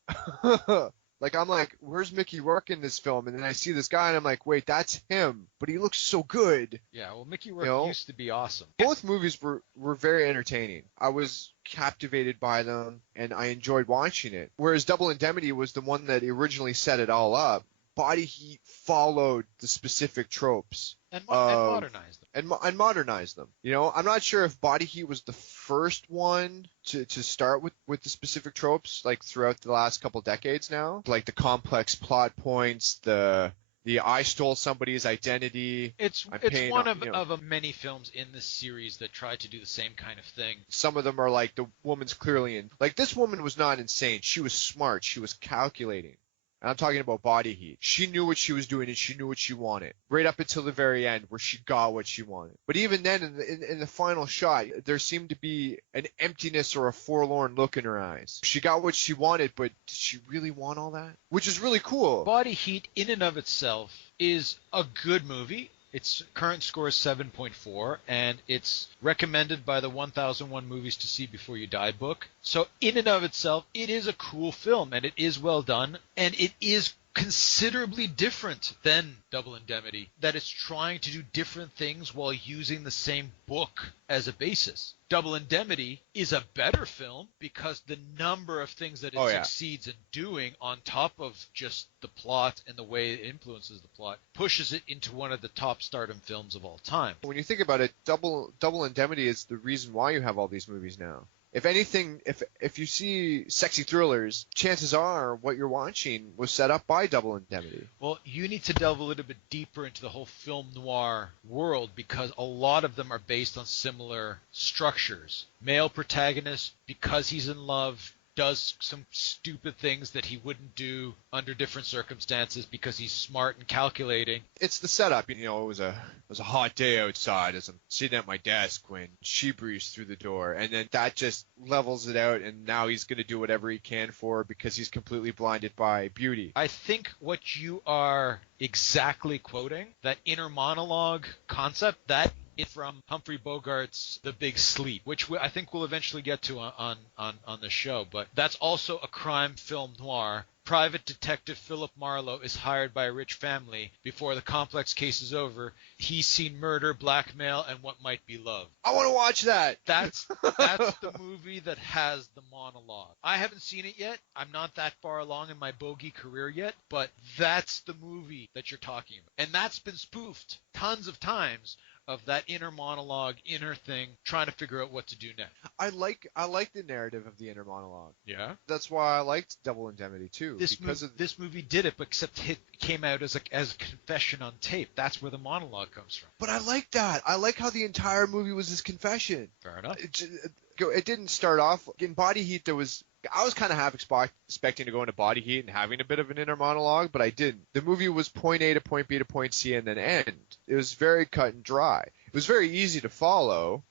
Like, I'm like, where's Mickey Rourke in this film? And then I see this guy, and I'm like, wait, that's him. But he looks so good. Yeah, well, Mickey Rourke used to be awesome. Both movies were very entertaining. I was captivated by them, and I enjoyed watching it. Whereas Double Indemnity was the one that originally set it all up. Body Heat followed the specific tropes. And modernized them. And modernized them. I'm not sure if Body Heat was the first one to start with the specific tropes, like, throughout the last couple decades now. Like the complex plot points, the I stole somebody's identity. It's one of many films in this series that try to do the same kind of thing. Some of them are like, the woman's clearly like, this woman was not insane. She was smart. She was calculating. And I'm talking about Body Heat. She knew what she was doing and she knew what she wanted. Right up until the very end where she got what she wanted. But even then, in the final shot, there seemed to be an emptiness or a forlorn look in her eyes. She got what she wanted, but did she really want all that? Which is really cool. Body Heat in and of itself is a good movie. Its current score is 7.4, and it's recommended by the 1001 Movies to See Before You Die book. So in and of itself, it is a cool film, and it is well done, and it is considerably different than Double Indemnity, that it's trying to do different things while using the same book as a basis. Double Indemnity is a better film because the number of things that it succeeds in doing on top of just the plot and the way it influences the plot pushes it into one of the top stardom films of all time. When you think about it, Double Indemnity is the reason why you have all these movies now. If anything, if you see sexy thrillers, chances are what you're watching was set up by Double Indemnity. Well, you need to delve a little bit deeper into the whole film noir world because a lot of them are based on similar structures. Male protagonist, because he's in love, does some stupid things that he wouldn't do under different circumstances because he's smart and calculating. It's the setup. You know, it was a hot day outside as I'm sitting at my desk when she breezed through the door, and then that just levels it out, and now he's going to do whatever he can for her because he's completely blinded by beauty. I think what you are exactly quoting, that inner monologue concept, that is from Humphrey Bogart's The Big Sleep, which I think we'll eventually get to on the show. But that's also a crime film noir. Private detective Philip Marlowe is hired by a rich family. Before the complex case is over, he's seen murder, blackmail, and what might be love. I want to watch that. That's the movie that has the monologue. I haven't seen it yet. I'm not that far along in my bogey career yet, but that's the movie that you're talking about. And that's been spoofed tons of times, of that inner monologue, inner thing, trying to figure out what to do next. I like the narrative of the inner monologue. Yeah. That's why I liked Double Indemnity too. This movie did it, but except it came out as a confession on tape. That's where the monologue comes from. But I like that. I like how the entire movie was his confession. Fair enough. It didn't start off in Body Heat. I was kind of half expecting to go into Body Heat and having a bit of an inner monologue, but I didn't. The movie was point A to point B to point C and then end. It was very cut and dry. It was very easy to follow,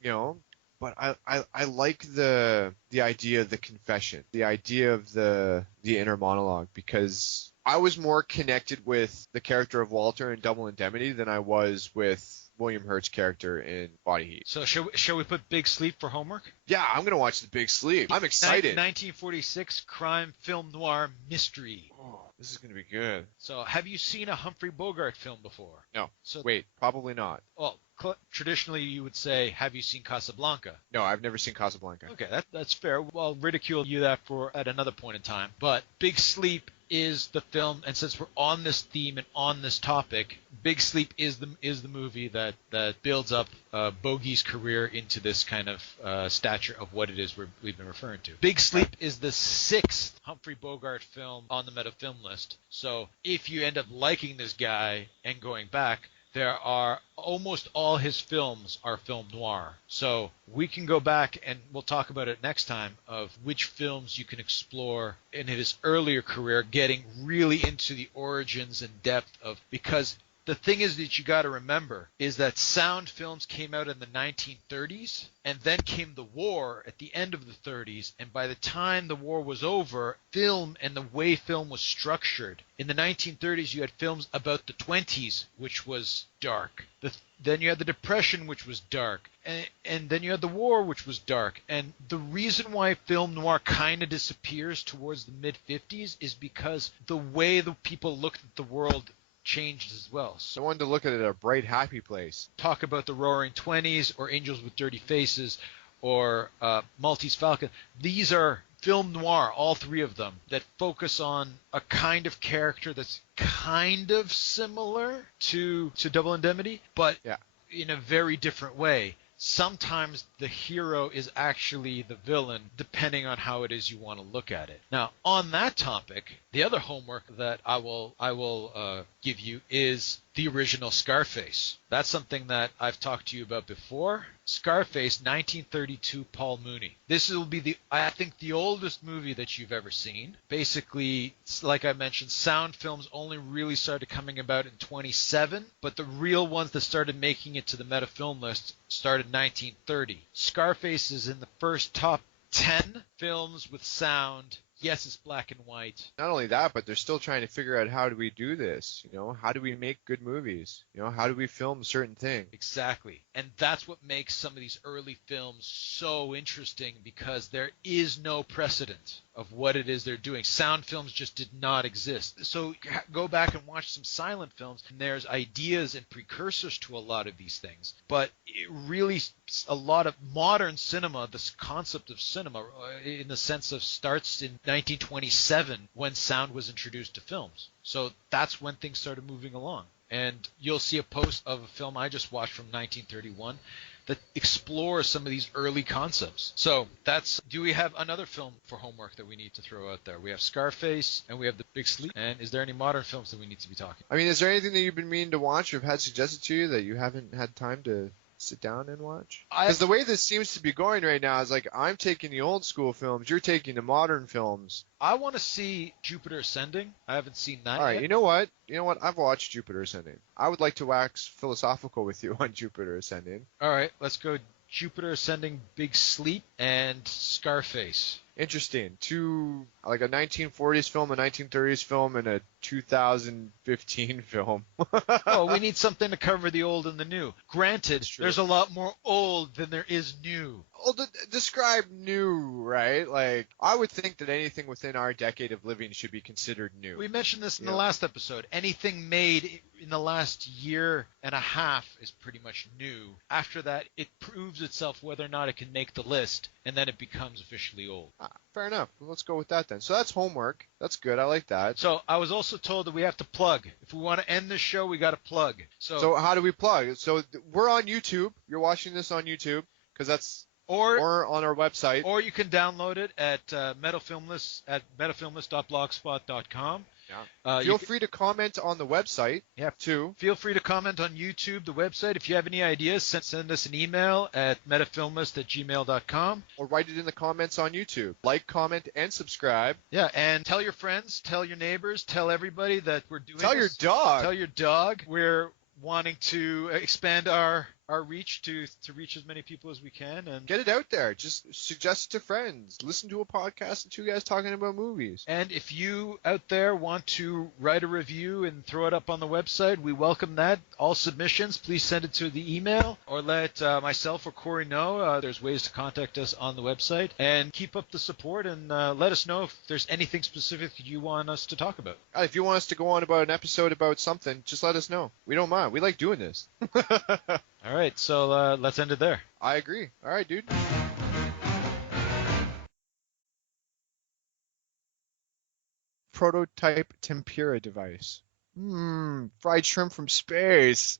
you know, but I like the idea of the confession, the idea of the inner monologue, because I was more connected with the character of Walter in Double Indemnity than I was with William Hurt's character in Body Heat. So shall we put Big Sleep for homework? Yeah, I'm going to watch The Big Sleep. I'm excited. 1946 crime film noir mystery. Oh, this is going to be good. So have you seen a Humphrey Bogart film before? No. Wait, probably not. Well, traditionally you would say, have you seen Casablanca? No, I've never seen Casablanca. Okay, that's fair. I'll ridicule you that at another point in time. But Big Sleep is the film, and since we're on this theme and on this topic, Big Sleep is the movie that builds up Bogey's career into this kind of stature of what it is we've been referring to. Big Sleep is the 6th Humphrey Bogart film on the Meta Film List. So if you end up liking this guy and going back, there are almost all his films are film noir. So we can go back and we'll talk about it next time of which films you can explore in his earlier career, getting really into the origins and depth of, because the thing is that you got to remember is that sound films came out in the 1930s, and then came the war at the end of the 30s, and by the time the war was over, film and the way film was structured. In the 1930s, you had films about the 20s, which was dark. Then you had the Depression, which was dark. And then you had the war, which was dark. And the reason why film noir kind of disappears towards the mid-50s is because the way the people looked at the world changed as well. So I wanted to look at it a bright, happy place. Talk about the Roaring Twenties or Angels with Dirty Faces or Maltese Falcon. These are film noir, all three of them, that focus on a kind of character that's kind of similar to Double Indemnity, but in a very different way. Sometimes the hero is actually the villain, depending on how it is you want to look at it. Now, on that topic, the other homework that I will give you is the original Scarface. That's something that I've talked to you about before. Scarface, 1932, Paul Mooney. This will be I think, the oldest movie that you've ever seen. Basically, like I mentioned, sound films only really started coming about in 27, but the real ones that started making it to the Metafilm list started in 1930. Scarface is in the first top 10 films with sound. Yes, it's black and white. Not only that, but they're still trying to figure out how do we do this? How do we make good movies? How do we film certain things? Exactly. And that's what makes some of these early films so interesting, because there is no precedent of what it is they're doing. Sound films just did not exist. So go back and watch some silent films, and there's ideas and precursors to a lot of these things. But it really, a lot of modern cinema, this concept of cinema, in the sense of, starts in 1927 when sound was introduced to films. So that's when things started moving along. And you'll see a post of a film I just watched from 1931 that explores some of these early concepts. So do we have another film for homework that we need to throw out there? We have Scarface and we have The Big Sleep. And is there any modern films that we need to be talking? I mean, is there anything that you've been meaning to watch or have had suggested to you that you haven't had time to sit down and watch? Because the way this seems to be going right now is like, I'm taking the old school films, you're taking the modern films. I want to see Jupiter Ascending. I haven't seen that All right, yet. you know what? I've watched Jupiter Ascending. I would like to wax philosophical with you on Jupiter Ascending. All right, let's go Jupiter Ascending, Big Sleep, and Scarface. Interesting. Like a 1940s film, a 1930s film, and a 2015 film. Well, we need something to cover the old and the new. Granted, there's a lot more old than there is new. Well, describe new, right? Like, I would think that anything within our decade of living should be considered new. We mentioned this in the last episode. Anything made in the last year and a half is pretty much new. After that, it proves itself whether or not it can make the list, and then it becomes officially old. Fair enough. Well, let's go with that then. So that's homework. That's good. I like that. So I was also told that we have to plug. If we want to end this show, we got to plug. So how do we plug? So we're on YouTube. You're watching this on YouTube because that's or on our website. Or you can download it at Metafilmless at metafilmless.blogspot.com. Yeah. Feel free to comment on the website. Yeah. Too. Feel free to comment on YouTube, the website. If you have any ideas, send us an email at metafilmless@gmail.com. Or write it in the comments on YouTube. Like, comment, and subscribe. Yeah, and tell your friends, tell your neighbors, tell everybody that we're doing Tell your dog. Tell your dog. We're wanting to expand our reach to reach as many people as we can, and get it out there. Just suggest it to friends. Listen to a podcast of two guys talking about movies. And if you out there want to write a review and throw it up on the website, we welcome that. All submissions, please send it to the email or let myself or Corey know. There's ways to contact us on the website, and keep up the support, and let us know if there's anything specific you want us to talk about. If you want us to go on about an episode about something, just let us know. We don't mind. We like doing this. All right, so let's end it there. I agree. All right, dude. Prototype tempura device. Fried shrimp from space.